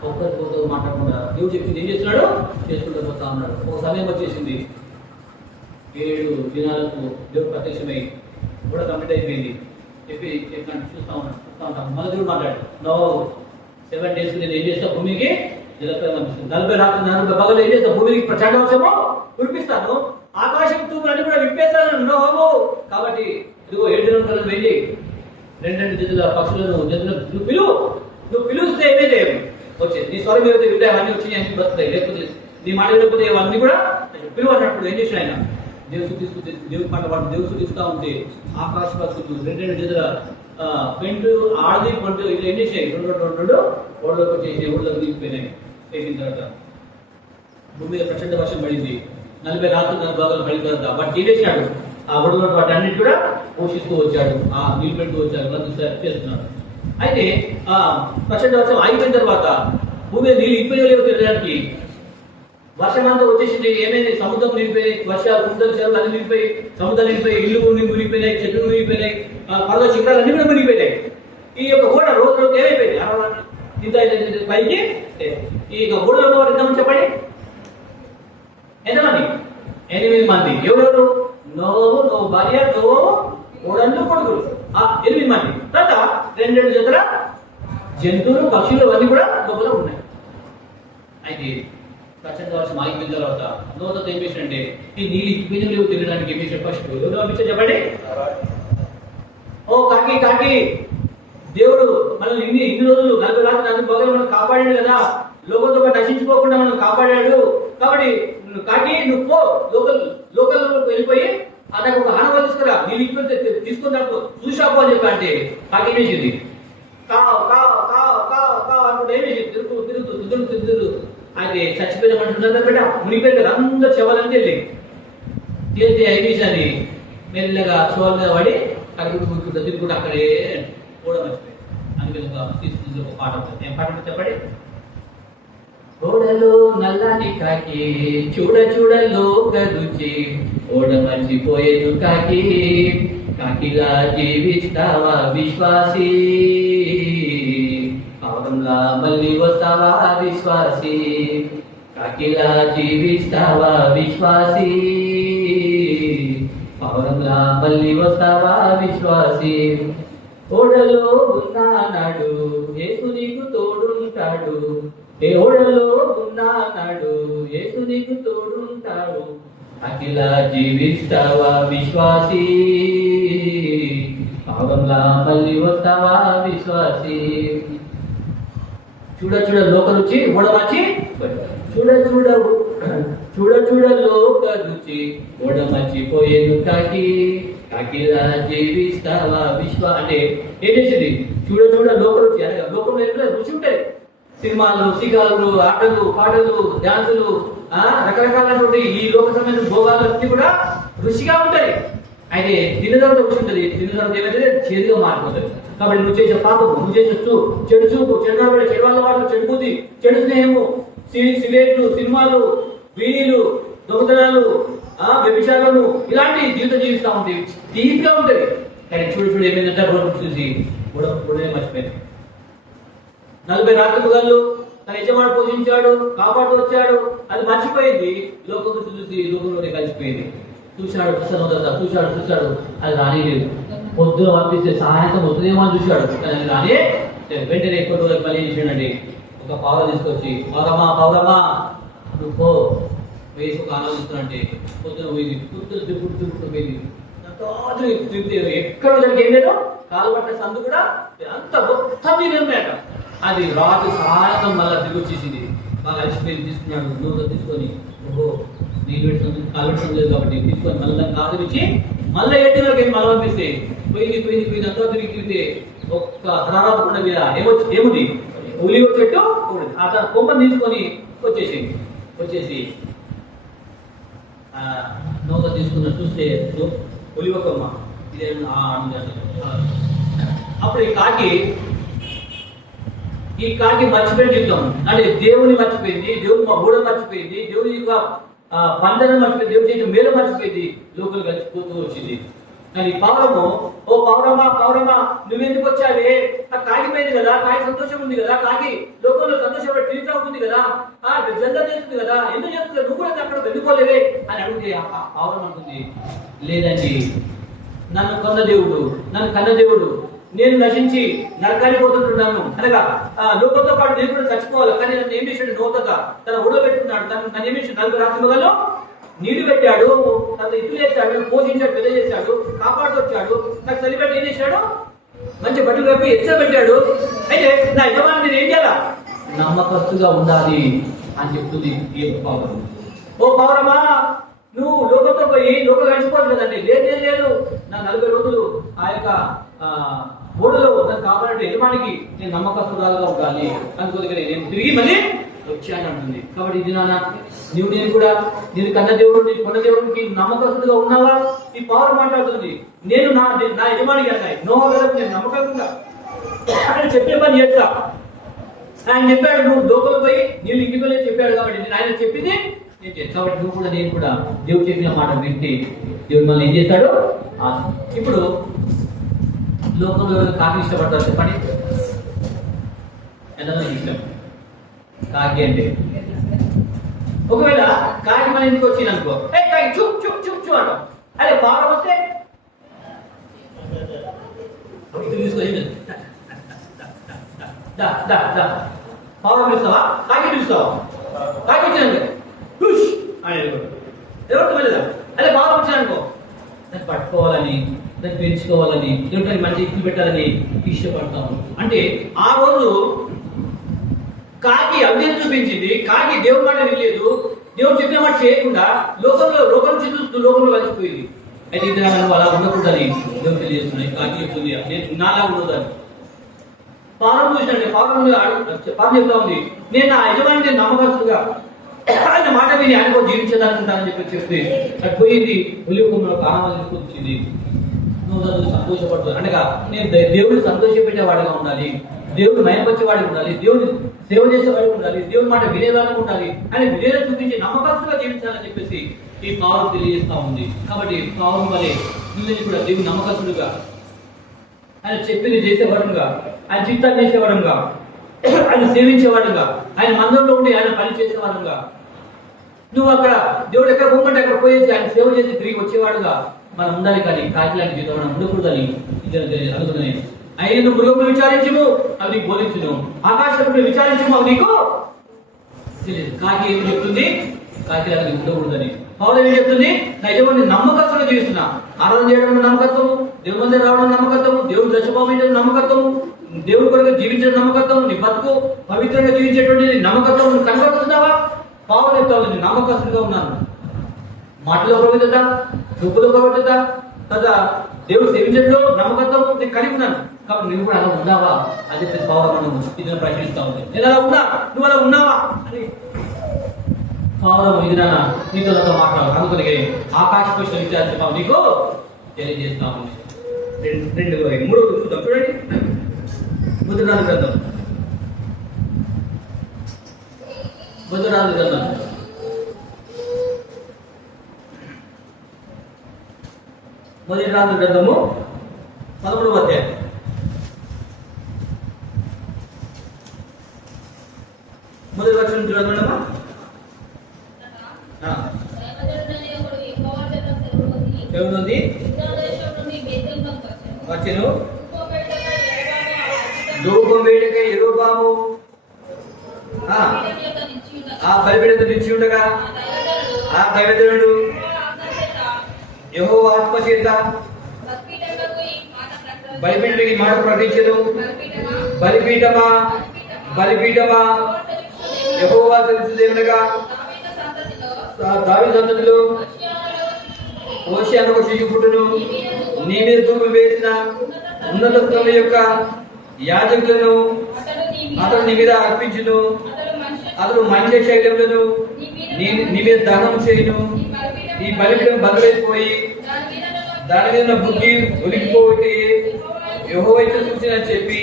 ఒక్కరితో మాట్లాడకుండా దేవుడు చెప్పింది ఏం చేస్తున్నాడు, చేసుకుంటూ పోతా ఉన్నాడు. ఒక సమయం వచ్చేసింది, 7 దినాలకు దేవుడు ప్రత్యక్షమై కూడా కంప్లీట్ అయిపోయింది చెప్పి చూస్తా ఉంటాం. మళ్ళీ దేవుడు మాట్లాడు, నో 7 days నేను ఏం చేస్తా, భూమికి జలప్రలయం పంపిస్తాను, 40 రాత్రి 40 పగలు ఏం చేస్తా, భూమికి ప్రచండ వర్షము కురిపిస్తాను, ఆకాశం తూములన్నీ కూడా విప్పేస్తాను నోహము. కాబట్టి ఇదిగో 7 దినాలు వెళ్ళి 2 జతుల పక్షులను జతులు నువ్వు పిలుస్తే ఏమైతే వచ్చేది, నీ స్వరం ఏవైతే వింటాయి అవన్నీ వచ్చి అన్ని బతుకుతాయి, లేకపోతే నీ మాట లేకపోతే అవన్నీ కూడా పిలువ అన్నప్పుడు ఏం చేసిన ఆయన దేవుడు పంట వాడు దేవుడు ఇస్తా ఉంటే ఆకాశ పక్షులు 2 జతుల పెంటు ఆడది పండు ఇలా ఏం చేసాయి, 2 ఓడలోకి వచ్చేసి ఊళ్ళలోకి తీసుకుపోయినాయి. అయిపోయిన తర్వాత భూమి మీద ప్రచండ వర్షం పడింది, 40 రాత్రులు 40 భాగాలు పడిన తర్వాత వాటి ఏం చేసినాడు, ఆ ఊళ్ళో వాటి అన్నిటి కూడా పోషిస్తూ వచ్చాడు, ఆ నీళ్ళు పెడుతూ వచ్చాడు, చేస్తున్నాడు. అయితే ఆ ప్రచండ వర్షం ఆగిపోయిన తర్వాత భూమి మీద నీళ్ళు ఇప్పిలేవు తిరగడానికి, వర్షం అంతా వచ్చేసింది. ఏమైంది, సముద్రం నిండిపోయి, వర్షాలు కుంటలు చెరువులు అన్ని నిండిపోయి, సముద్రం నిండిపోయి, ఇల్లు మునిగిపోయినాయి, చెట్లు మునిగిపోయినాయి, పర్వత శిఖరాలు అన్ని కూడా మునిగిపోయినాయి. ఈ యొక్క ఓడ రోజు ఏమైపోయింది, ఇంత పైకి ఈ ఓడలో ఉన్నవారు ఎంతమంది చెప్పండి, ఎంతమంది, 8 మంది. ఎవరెవరు, నోవు భార్య, నోవు ఓడన్లు కొడుకులు, 8 మంది. తర్వాత 2 జతల జంతువులు పక్షులు అవన్నీ కూడా లోపల ఉన్నాయి. అయితే ప్రచండ వర్షం ఆగిపోయిన తర్వాత నోతో ఏం చేసినంటే ఈ నీళ్ళు ఇప్పిన లేవు తినడానికి ఏం చేసాడు, ఫస్ట్ ఎవరు పంపించారు చెప్పండి, ఓ కాకి దేవుడు మనల్ని ఇన్ని రోజులు 40 రాత్రి 40 పగలు మనం కాపాడాడు కదా, లోకంతో పాటు నశించుకోకుండా మనం కాపాడాడు. కాబట్టి కాకి నువ్వు పో లోకల్ వెళ్ళిపోయి అతనికి ఒక ఆనవాళ్ళు తీసుకురా, నీళ్ళు ఇప్పి తీసుకున్నప్పుడు చూసాపో అని చెప్పి అంటే కాకి ఏం చేసింది, కావు కావు కావు కావు కావు అనుకుంటే ఏం చేసింది, తిరుగుతూ తుదురు అయితే చచ్చిపోయిన మనిషి ఉన్నదా బిడ్డ మునిపోయారు కదా, అందరూ శవాలని తేలితే ఐనిషాన్ని మెల్లగా శవాల మీద పడి అడుగుకుంటూ తిరుగుకుంటూ అక్కడే కూడా మర్చిపోయారు. అందుకని ఒక పాట ఉంటుంది. ఏం పాట ఉంటుంది చెప్పండి? ఓడలో నల్లని కాకి చూడ చూడలో గరుచి ఓడ మర్చిపోయేను కాకి కాకిలా జీవిస్తావా విశ్వాసీ పావురంలా మళ్ళీ వస్తావా విశ్వాసీ కాకిలా జీవిస్తావా విశ్వాసీ పావురంలా మళ్ళీ వస్తావా విశ్వాసీ ఓడలో ఉన్నాడు యేసు నీకు తోడుంటాడు ఏ ఓడలో ఉన్నాడు యేసు నీకు తోడుంటాడు అఖిలా జీవిస్తావా విశ్వాసీ పావంలా మళ్ళీ వస్తావా విశ్వాసీ చూడ చూడ లోక రుచి ఓడమర్చి చూడ చూడ లోక రుచి ఓడమర్చిపోయేను కాకి కాకిలా జీవిస్తావా అంటే ఏం చేసింది? చూడ చూడ లోక రుచి అనగా లోకంలో ఎక్కడ రుచి ఉంటాయి. సినిమాలు, సిగాలు, ఆటలు, పాటలు, డాన్సులు, రకరకాలైనటువంటి ఈ లోక సంబంధించిన భోగాలన్నీ కూడా రుచిగా ఉంటాయి. అయితే తిన్న తర్వాత రుచి ఉంటుంది. తిన్న తర్వాత ఏమైతే చేదుగా మారిపోతుంది. కాబట్టి నువ్వు చేసే పాపము, నువ్వు చేసే చెడు చూపు, చెడు నడవడి, చెడు వాళ్ళ వాటి, చెడు బుద్ధి, చెడు స్నేహము, సిగరెట్లు, సినిమాలు, వీణీలు, దొంగతనాలు, వ్యభిచారము, ఇలాంటి జీవితం జీవిస్తూ ఉంటాయి. తీపిగా ఉంటుంది. కానీ చూడు ఏమైందంటే చూసి కూడా మర్చిపోయింది. 40 రాత్రులు తన యజమాని పోషించాడు, కాపాడుతూ వచ్చాడు, అది మర్చిపోయింది. లోకం చూసి లోకంలోనే కలిసిపోయింది. చూశాడు అది రానిలేదు. పొద్దున పంపిస్తే సాయంత్రం వస్తుందేమో అని చూశాడు, కానీ రాని వెంటనే ఎక్కువ రోజులు పని చేసాడండి. ఒక పావురం తీసుకొచ్చి పౌరమా నువ్వు పో వేసి ఒక ఆలోచిస్తున్నట్టే పొద్దున పోయింది. తిరుగుతూ పోయింది. ఎక్కడ జరిగి ఏం లేదు, కాలు పట్టిన సందు కూడా అంత మొత్తం ఉన్నాయట. అది రాత్రి సాయంత్రం మళ్ళీ తిరిగి వచ్చేసింది. బాగా అలసిపోయి తీసుకున్నాడు. నూనె తీసుకొని ఓహో నీళ్ళు పెడుతుంది, కాలు పెట్టడం లేదు కాబట్టి తీసుకొని మళ్ళీ కాదు ఇచ్చి మళ్ళీ 8 గంటలకి మళ్ళీ పంపిస్తే పోయింది అంతా తిరిగితే ఒక్క హరారాత కొండ మీద ఏముంది ఉలి చెట్టు. ఆ తన కొమ్మని తీసుకొని వచ్చేసి నూనె తీసుకున్న చూస్తే ఉలివ కొమ్మ ఇదే. అప్పుడు ఈ కాకి మర్చిపోయిన జీవితం అంటే దేవుని మర్చిపోయింది, దేవుని గూడెం మర్చిపోయింది, దేవుని యొక్క బంధనం మర్చిపోయింది, దేవుని చేసిన మేలు మర్చిపోయింది, లోకలు కలిసిపోతూ వచ్చింది. కానీ పావురము, ఓ పౌరమా నువ్వెందుకు వచ్చావే? కాగిపోయింది కదా, కాకి సంతోషం ఉంది కదా, కాకి లోకంలో సంతోషం తిరుగుతూ ఉంటుంది కదా, జల్ల చేస్తుంది కదా, ఎందుకు చేస్తుంది? నువ్వు కూడా అక్కడ వెళ్ళిపోలేవే అని అడిగితే పావురం అంటుంది, లేదండి నన్ను కన్న దేవుడు నేను నశించి నరకానికి పోతుంటున్నాను అనగా లోకంతో పాటు నేను కూడా చచ్చిపోవాలి. కానీ నన్ను ఏం చేశాడు? నూతగా తన ఒడిలో పెట్టుకున్నాడు. నన్ను ఏం చేశాడు? 4 రాత్రులు నీళ్లు పెట్టాడు, తన ఇల్లు చేశాడు, పోషించాడు, పెద్ద చేశాడు, కాపాడుతూ వచ్చాడు. నాకు చలిపెట్టి ఏం చేశాడు? మంచి బట్టలు కప్పి ఎచ్చబెట్టాడు. అయితే నా యజమాని నేను ఏం చేయాలా? నమ్మకస్తుగా ఉండాలి అని చెప్తుంది ఈ పౌరం. ఓ పౌరమా నువ్వు లోకంతో పోయి లోకం కలిసిపోవచ్చు కదండి. లేదు నా 40 రోజులు ఆ యొక్క ఓడలో నన్ను కాపాడే యజమానికి నేను నమ్మకస్తురాలుగా ఉండాలి అనుకోదు. నేను తిరిగి మళ్ళీ వచ్చాను అంటుంది. కాబట్టి ఇది నాన్న నేను కూడా నేను కన్న దేవుడు కొన్న దేవుడికి నమ్మకస్తుగా ఉన్నావా? ఈ పౌరం మాట్లాడుతుంది. నేను నా యజమానికి అన్నాయి నోహకు నేను నమ్మకంగా ఆయన చెప్పే పని చేస్తా. ఆయన చెప్పాడు నువ్వు లోకలు పోయి నీళ్ళు ఇంకిపోయి చెప్పాడు కాబట్టి నేను ఆయన చెప్పింది నేను చేస్తాను. కాబట్టి నేను కూడా దేవుడు చెప్పిన మాట వింటే దేవుడు మళ్ళీ ఏం చేస్తాడు? ఇప్పుడు లోకంలో కాకి ఇష్టపడతారు చెప్పండి. ఎంత ఇష్టం కాకి అంటే? ఒకవేళ కాకి మన ఇంటికి వచ్చింది అనుకో, కాకి చూప్ చూప్ చూప్ చూ అంటాం. అదే పావురం వస్తే తీసుకొని పావురం పిలుస్తావా? కాకి పిలుస్తావా? కాకి వచ్చిందంటే ఎవరికి వెళ్ళదా? అదే పావురం వచ్చిందనుకో దాన్ని పట్టుకోవాలని, దాన్ని పెంచుకోవాలని, దేవుడికి మంచి ఇల్లు పెట్టాలని ఇష్టపడతాము. అంటే ఆ రోజు కాకి అవిధేయత చూపించింది. కాకి దేవుడి మాట వినలేదు, దేవుడు చెప్పిన మాట చేయకుండా లోకం చూస్తూ లోకంలో కలిసిపోయింది. అయితే ఇది నువ్వు అలా ఉండకూడదని దేవుడు తెలియజేస్తున్నాయి. కాకి చెప్తుంది నేను నాలా ఉండదని. పావురం చూసినట్టే పావురం చెప్తా ఉంది నేను నా యజమాని నమ్మకస్తుగా ఆయన మాట విని ఆయన కూడా జీవించేదానుకుంటానని చెప్పి అది పోయింది. ఒలివ కొమ్మలో కారణాలు తీసుకొచ్చింది. నువ్వు దాన్ని సంతోషపడుతుంది అనగా నేను దేవుడిని సంతోషపెట్టేవాడిగా ఉండాలి, దేవుడు మయపరిచేవాడిగా ఉండాలి, దేవుడు సేవ చేసేవాడిగా ఉండాలి, దేవుడి మాట వినేవాడిగా ఉండాలి, ఆయన వినేలా చూపించి నమ్మకస్తుగా జీవించాలని చెప్పేసి ఈ పౌరులు తెలియజేస్తా ఉంది. కాబట్టి పౌరులు వలె నువ్వు కూడా దేవుడు నమ్మకస్తుడుగా, ఆయన చెప్పింది చేసేవాడుగా, ఆయన చిత్తాన్ని చేసేవాడుగా, ఆయన సేవించేవాడుగా, ఆయన మందిరంలో ఉండి ఆయన పని చేసేవాడుగా, నువ్వు అక్కడ దేవుడు ఎక్కడ పోమంటే అక్కడ పోయేసి ఆయన సేవ చేసి తిరిగి వచ్చేవాడుగా మనం ఉండాలి. కానీ కాకిలాంటి జీవితం మనం ఉండకూడదని అనుకున్నాను. అయిన మృగములు విచారించము అవి నీకు బోధించును, ఆకాశములు విచారించము అవి నీకు తెలియదు. కాకి ఏం చెప్తుంది? కాకిలాంటి ఉండకూడదని. పౌలు ఏం చెప్తుంది? నా యజమాని నమ్మకత్వంగా జీవిస్తున్నా, ఆరాధన చేయడం నమ్మకత్వము, దేవుడి మందిరం రావడం నమ్మకత్వము, దేవుడు దశభావం నమ్మకత్వము, దేవుడి కొరకు జీవించడం నమ్మకత్వం, నీ బతుకు పవిత్రంగా జీవించేటువంటి నమ్మకత్వం కనబడుతున్నావా? పౌలు చెప్తావు నమ్మకస్తుగా ఉన్నాను, మాటలో పవిత్రత, చూపులో పవిత్రత, కదా దేవుడు సేవించడంలో నమ్మకత్వం నేను కలిగి ఉన్నాను. కాబట్టి నువ్వు కూడా అలా ఉన్నావా అని చెప్పేసి పౌలు మనం ఇదిలో ప్రశ్నిస్తా ఉంది. నేను అలా ఉన్నా, నువ్వు అలా ఉన్నావా అని పౌలు ఇది నీతో నాతో మాట్లాడు. అందుకని ఆకాశ క్వశ్చన్ విచారించావు నీకు తెలియజేస్తా ఉంది. 2:3 చూద్దాం చూడండి. ముద్రనాథ గ్రంథం, ముద్రనాథ గ్రంథం మొదటి రాజు గ్రంథము 13వ అధ్యాయం. మొదటి వచనం చదవండమ్మా. చెవుంది వచ్చెను, ధూపం వేడికై యెరొబాము ఆ బలిపీఠం నిలిచి ఉండగా ఆ దైవజనుడు యెహోవా ఆత్మ చేత బలిపీఠానికి మాట ప్రకటించెను. బలిపీఠమా బలిపీఠమా యెహోవా తెలుసుదేమనగా దావీదు సంతతిలో హోషేయ అను ఒక శిశువు పుట్టును, నీ మీద ధూపం వేసిన ఉన్నత స్థలం యొక్క యాజకులను అతడు నీ మీద అర్పించును, అతడు మనిషి శైలములను నీ మీద దహనం చేయును. ఈ బలిపీఠం బదులైపోయి దాని మీద బుగ్గి ఒలికిపోయి యెహోవా ఇచ్చే సూచన అని చెప్పి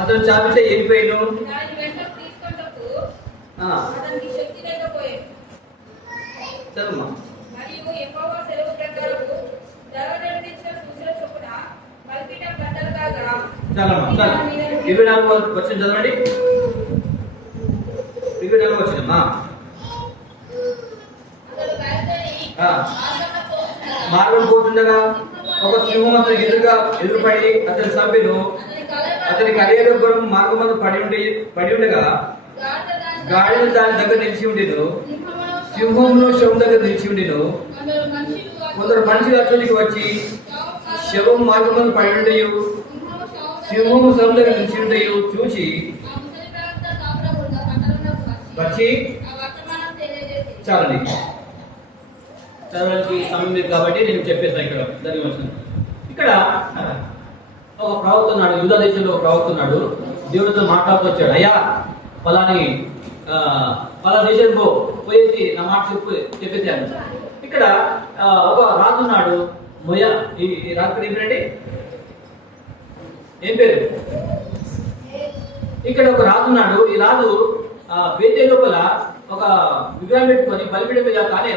అతను చాపితే వెళ్ళిపోయాను. చదువు. చాలా 24 వచ్చిన చదవండి. 24 వచ్చిందమ్మా. మార్గం పోతుండగా ఒక సింహం అతనికి ఎదురుపడి అతని చంపెను. అతని కలియలో గురం మార్గం పడి ఉండగా గాడిద దాని దగ్గర నిలిచి ఉండేను, సింహంలో శవం దగ్గర నిలిచి ఉండేను. కొందరు మనుషులు అతనికి వచ్చి శవం మార్గం పడి ఉండయు సింహము శవం దగ్గర నిలిచి ఉండయు చూసి వచ్చి చాలండి. చదవడానికి సమయం లేదు కాబట్టి నేను చెప్పేస్తాను. ఇక్కడ జరిగి వచ్చింది. ఇక్కడ ఒక ప్రవక్త ఉన్నాడు, యూదా దేశంలో ఒక ప్రవక్త ఉన్నాడు. దేవుడితో మాట్లాడుతూ వచ్చాడు, అయ్యా పలాని దేశంలో పోయేసి నా మాట చెప్పేసాను. ఇక్కడ ఒక రాజు ఉన్నాడు, మొయ. ఈ రాజు ఏమిటండి, ఏం పేరు? ఇక్కడ ఒక రాజు ఉన్నాడు. ఈ రాజు బేతే లోపల ఒక విగ్రహం పెట్టుకొని బలిపీఠం, కానీ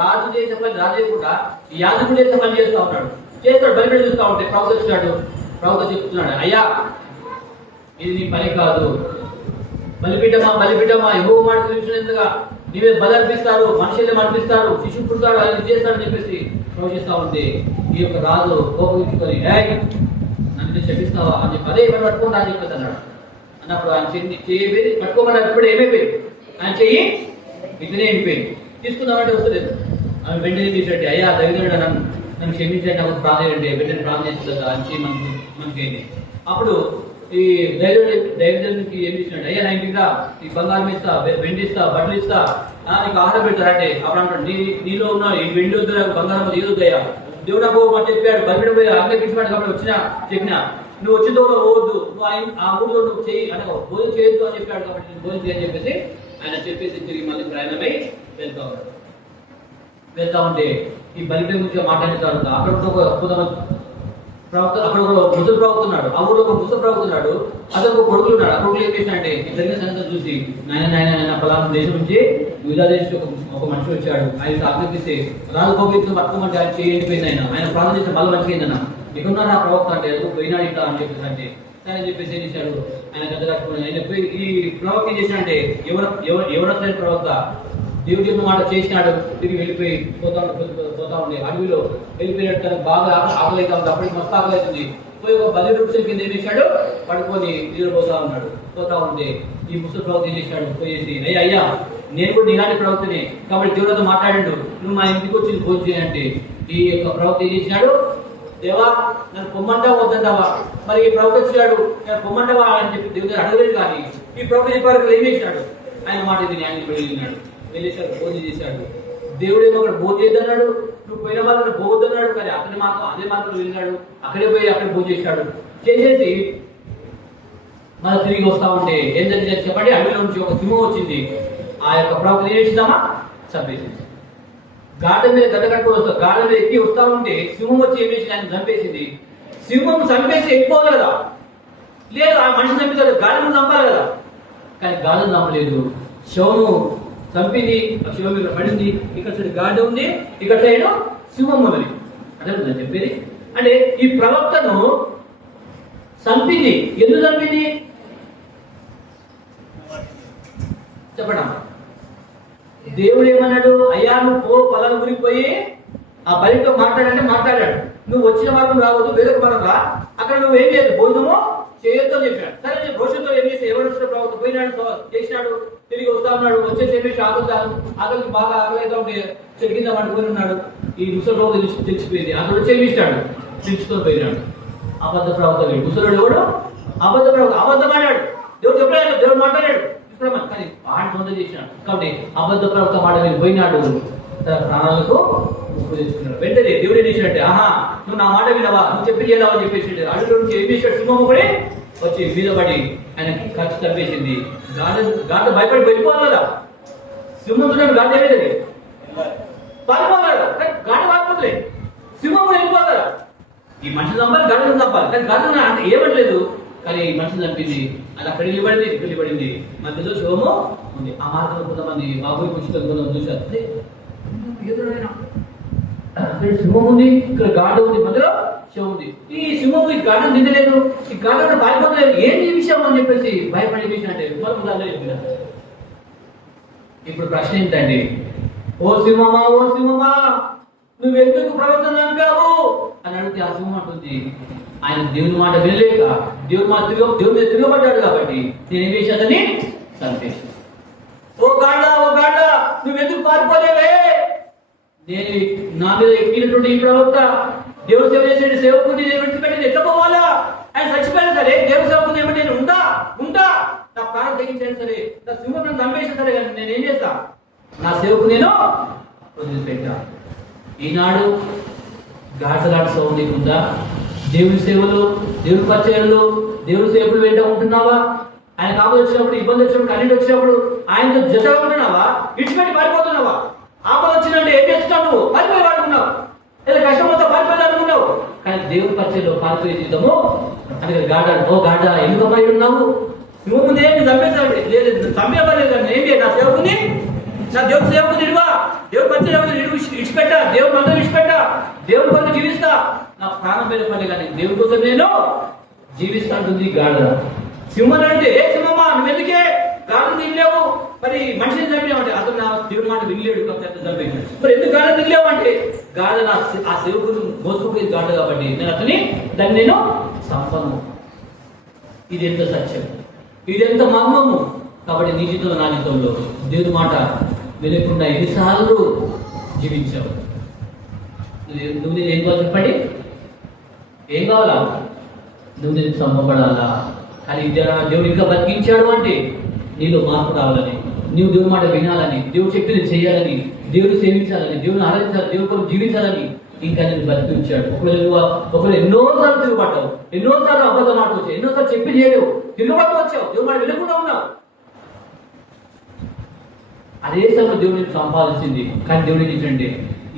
రాజు చేసే పని రాజు చేయకుండా ఈ యాజకుడు చేసే పని చేస్తూ ఉంటాడు. చేస్తాడు, బలిపీఠం చూస్తూ ఉంటే ప్రవక్త వచ్చాడు. ప్రవక్త చెప్తున్నాడు, అయ్యా ఇది నీ పని కాదు. బలిపీఠమా యెహోవా మాట తెలిసినందుగా నీ మీద బలి అర్పిస్తారు, మనుషులే అర్పిస్తారు, శిశువు పుడతాడు, అది చేస్తాడని చెప్పేసి ప్రవచిస్తా ఉంటే ఈ యొక్క రాజు కోపగించుకొని నన్ను శపిస్తావా అని చెప్పి అదే ఏమైనా పట్టుకుంటా అని చెప్పేసి అన్నాడు. అన్నప్పుడు ఆయన చెయ్యి పట్టుకోమని ఇప్పుడు ఏమైపోయింది, ఆయన చెయ్యి ఇతనే అయిపోయింది. తీసుకుందామంటే వస్తలేదు. ఆమె వెంటనే తీసేటి, అయ్యా దైవజనుడు నన్ను క్షమించండి, నాకు ప్రాణం అంటే వెంటనే ప్రాణం చేస్తుంది. ఆయన చెయ్యి మనకి అప్పుడు ఈ దైవజనునికి ఏమి ఇచ్చినాడు, అయ్యా నా ఇంటికి ఈ బంగారం ఇస్తా, వెండి ఇస్తా, బట్టలు ఇస్తా, నీకు ఆహారం పెడతారంటే అప్పుడు అంటాడు, నీలో ఉన్న ఈ వెండి వద్దు, బంగారం ఏదొద్దయ్యా, దేవుడు నాకు చెప్పాడు, బలిపీఠం పోయి ఆజ్ఞాపించాడు కాబట్టి చెప్పిన నువ్వు వచ్చిన దూరంలో పోవద్దు, నువ్వు ఆ ఊళ్ళో నువ్వు చెయ్యి అనగా భోజనం చేయొద్దు అని చెప్పాడు కాబట్టి నేను భోజనం చేయని చెప్పేసి ఆయన చెప్పేసి తిరిగి మళ్ళీ ప్రయాణమై వెళ్తా ఉంటే ఈ బలిపీఠం గురించి మాట్లాడిన తర్వాత అక్కడ ఒక అద్భుతమైన ప్రవక్త, అక్కడ ఒక ముసలి ప్రవక్త ఉన్నాడు, ఆ ఊళ్ళో ఒక ముసలి ప్రవక్త ఉన్నాడు, అతను ఒక కొడుకులు ఉన్నాడు. ఆ కొడుకులు ఏం చేసినంటే ఈ జరిగిన సంగతి చూసి నాయన పలానా దేశం నుంచి యూదా దేశం ఒక మనిషి వచ్చాడు, ఆయన ఆజ్ఞాపిస్తే రాజు కోపించిన పట్టుకోమంటే ఆయన చేయండిపోయింది, ఆయన ప్రార్థన చేస్తే మళ్ళీ మంచిగా ఇక్కడున్నారు ఆ ప్రవక్త అంటే పోయినాడు ఇట్లా అని చెప్పేసి అంటే ఆయన చెప్పేసి ఏం చేశాడు, ఆయన గద్ద కట్టుకుని ఆయన పోయి ఈ ప్రవక్త ఏం చేశాడంటే ఎవరైన ప్రవక్త దేవుడు చెప్పిన మాట చేసినాడు, తిరిగి వెళ్ళిపోయి పోతా ఉండే అడవిలో వెళ్ళిపోయినట్టు బాగా ఆకలి అవుతా ఉంది, అప్పటికి మస్తు ఆకలి అవుతుంది. పోయి ఒక బలి వృక్షం కింద ఏం చేశాడు, పడుకొని నిద్రపోతా ఉన్నాడు. పోతా ఉంటే ఈ ముసలి ప్రవక్త ఏం చేశాడు, పోయేసి అయ్యా నేను కూడా నీలాంటి ప్రవక్తనే కాబట్టి దేవుడితో మాట్లాడాడు, నువ్వు మా ఇంటికి వచ్చి భోజనం చేయంటే ఈ యొక్క ప్రవక్త ఏం చేసినాడు, దేవా నన్ను పొమ్మంటావా వద్దంటావా, మరి ఈ ప్రవక్త వచ్చాడు నేను పొమ్మంటావా అని చెప్పి దేవుడు అడగలేదు. కానీ ఈ ప్రవక్త చెప్పారు ఏం చేసినాడు, ఆయన మాట ఇది ఆయన వెళ్ళినాడు, వెళ్ళేసాడు, భోజనం చేశాడు. దేవుడు ఏమో అక్కడ భోజనం చేద్దన్నాడు, నువ్వు పోయిన వాళ్ళని పోవద్దన్నాడు, కానీ అక్కడి మాత్రం అదే మాత్రం వెళ్ళినాడు, అక్కడే పోయి అక్కడ భోజనం చేశాడు. చేసేసి మళ్ళీ తిరిగి వస్తా ఉంటే ఏం జరిగింది చెప్పండి, అడవిలో నుంచి ఒక సింహం వచ్చింది, ఆ యొక్క ప్రవక్త ఏం చేసిందామా చంపేసింది. గార్డెన్ మీద గడ్డ కట్టుకొని వస్తా, గార్డెన్ మీద ఎక్కి వస్తా ఉంటే సింహం వచ్చి ఏం చేసింది, ఆయన చంపేసింది. సింహం చంపేసి ఎక్కిపోవాలి కదా, లేదు ఆ మనిషి చంపుతాడు, గార్డెన్ చంపాలి కదా, కానీ గార్డెన్ చంపలేదు, శవము చంపింది, ఆ శివం ఇక్కడ పడింది, ఇక్కడ సైడ్ గాడి ఉంది, ఇక్కడ సైడ్ సింహం ఉన్నది. అదే చెప్పేది అంటే ఈ ప్రవక్తను చంపింది, ఎందుకు చంపింది చెప్పడం. దేవుడు ఏమన్నాడు, అయ్యా నువ్వు పలానా గురికి పోయి ఆ బలితో మాట్లాడంటే మాట్లాడాడు, నువ్వు వచ్చిన మార్గం రావద్దు, వేరొక మార్గం రా, అక్కడ నువ్వు ఏం చేయదు, భోజనము చేయొద్దు అని చెప్పాడు. సరే రోషంతో ఏం చేసి ఎవరు వచ్చిన ప్రవక్త పోయినాడు, చేసినాడు, తిరిగి వస్తా ఉన్నాడు, వచ్చేసి ఏం చేసి ఆకలికి బాగా ఆకలి అవుతా ఉంటే చెట్టు కింద పట్టుకొని ఉన్నాడు. ఈ ముసలి ప్రవక్త తెలిసిపోయింది, అక్కడ వచ్చి ఏమి ఇస్తాడు, పిలుచుకొని పోయినాడు. అబద్ధ ప్రవక్త వీడు, ముసలుడు ఎవడు అబద్ధ ప్రవక్త, అబద్ధమాడాడు, దేవుడు చెప్పాడు, దేవుడు మాట్లాడాడు, కానీ వాడు సొంత చేసినాడు. కాబట్టి అబద్ధ ప్రవక్త మాట పోయినాడు, తన ప్రాణాలకు తెచ్చుకున్నాడు. వెంటనే దేవుడు ఏం చేసినట్టే, ఆహా నువ్వు నా మాట వినవా, నువ్వు చెప్పి చేయావా అని చెప్పేసి అడుగులో నుంచి ఏం చేశాడు, సింహం పడి వచ్చి మీద పడి ఆయన ఖర్చు చంపేసింది. గాఢ భయపడి వెళ్ళిపోవాలి కదా, సింహం గాఢ ఏమేది పారిపోవాలి కదా, గాఢ పారిపోతులే, సింహం కూడా వెళ్ళిపోవాలి కదా. ఈ మనిషి చంపాలి, గాఢను చంపాలి, కానీ గాఢ అంటే ఏమట్లేదు, కానీ ఈ మనిషిని చంపింది, అది అక్కడ వెళ్ళిపడింది, వెళ్ళిపడింది, మధ్యలో శివము ఉంది. ఆ మార్గంలో కొంతమంది బాబు పుస్తకం చూశారు, సింహం ఉంది, ఇక్కడ గాఢ ఉంది, మధ్యలో శివం ఉంది. ఈ సింహం ఈ గాఢను తినలేదు, ఈ గాఢ పారిపోతలేదు, ఏంటి ఈ విషయం అని చెప్పేసి భయపడి విషయం అంటే ఇప్పుడు ప్రశ్న ఏంటండి, ఓ సింహమా నువ్వెందుకు ప్రవర్తన చంపావు అని అడిగితే ఆ సింహం అంటుంది, ఆయన దేవుని మాట వినలేక దేవుని మాట దేవుని తిరగబడ్డాడు కాబట్టి నేనేం చేశానని చంపేసి. ఓ గాఢ నువ్వెందుకు పారిపోలేవే, నేను నా మీద ఎక్కినటువంటి ఈ ప్రవక్త దేవుడు సేవ చేసే సేవకుని నేను విడిచిపెట్టి ఎట్లా పోవాలా, ఆయన చచ్చిపోయినా సరే దేవుడు సేవకుని ఏమంటే నేను ఉంటా నా ప్రాణం తెగించాను సరే, నా సింహం నన్ను చంపేసినా సరే, కానీ నేను ఏం చేస్తా, నా సేవకు నేను వదిలిపెట్టా. ఈనాడు గాఢ సౌండ్ నీకుందా, దేవుని సేవలు, దేవుని పరిచయాలు, దేవుని సేవకులు వెంట ఉంటున్నావా, ఆయన కాపులు వచ్చినప్పుడు, ఇబ్బంది వచ్చినప్పుడు, అన్నింటి వచ్చినప్పుడు ఆయనతో జతగా ఉంటున్నావా, విడిచిపెట్టి పారిపోతున్నావా, ఆపద వచ్చిందంటే ఏం చేస్తున్నావు, నువ్వు పారిపోయి వాడుకున్నావు, లేదా కష్టం వస్తే పారిపోయి అనుకున్నావు, కానీ దేవుని పరిచయంలో పారిపోయే జీవితము అంటే గాఢ ఎందుకు అమ్మాయి ఉన్నావు, నువ్వు ముందు ఏమి చంపేస్తాడు, లేదు చంపేపలేదు, ఏం చేయాలి, నా సేవకుని నా దేవుని సేవకుని ఇడువా, దేవుని పరిచయం ఇడిచిపెట్టా, దేవుని మందం ఇడిచిపెట్టా, దేవుని కొరకు జీవిస్తా, నా ప్రాణం మీద పడలే కానీ దేవుని కోసం నేను జీవిస్తా అంటుంది గాఢ. సింహం అంటే ఏ సింహమా నువ్వు ఎందుకే గాఢను తినలేవు, మరి మనిషిని చంపినామంటే అతను నా దేవుడి మాట వినలేడు కాబట్టి చంపేసాడు, మరి ఎందుకు గాఢ తినలేవు అంటే గాఢ ఆ సేవకుని మోసుకుపోయేది గాఢ కాబట్టి నేను దాన్ని నేను సంపన్ను. ఇది ఎంత సత్యం, ఇది ఎంత మర్మము. కాబట్టి నీ జీవితంలో నా జీవితంలో దేవుని మాట వినకుండా ఎన్నిసార్లు జీవించావు, నువ్వు ఏం కావాలి చెప్పండి, ఏం కావాలా, నువ్వు నేను చంపబడాలా, కానీ దేవుడు ఇంకా బతికించాడు అంటే నీలో మార్పు రావాలని, నీవు దేవుని మాట వినాలని, దేవుడు చెప్పింది చేయాలని, దేవుడు సేవించాలని, దేవుని ఆరాధించాలి, దేవుడు కొరకు జీవించాలని ఇంకా నేను బతికించాడు. ఒకవేళ ఎన్నోసార్లు తిరుగుపడ్డావు, ఎన్నోసార్లు అబద్ధం మాట్లాడవచ్చు, ఎన్నోసార్లు చెప్పి చేయలేవు, తిరుగుబట్టు వచ్చావు, దేవుడు మాట వినకుండా ఉన్నావు. అదే సమయంలో దేవుడు నేను సంపాదించింది, కానీ దేవుడు ఏం చేశాడంటే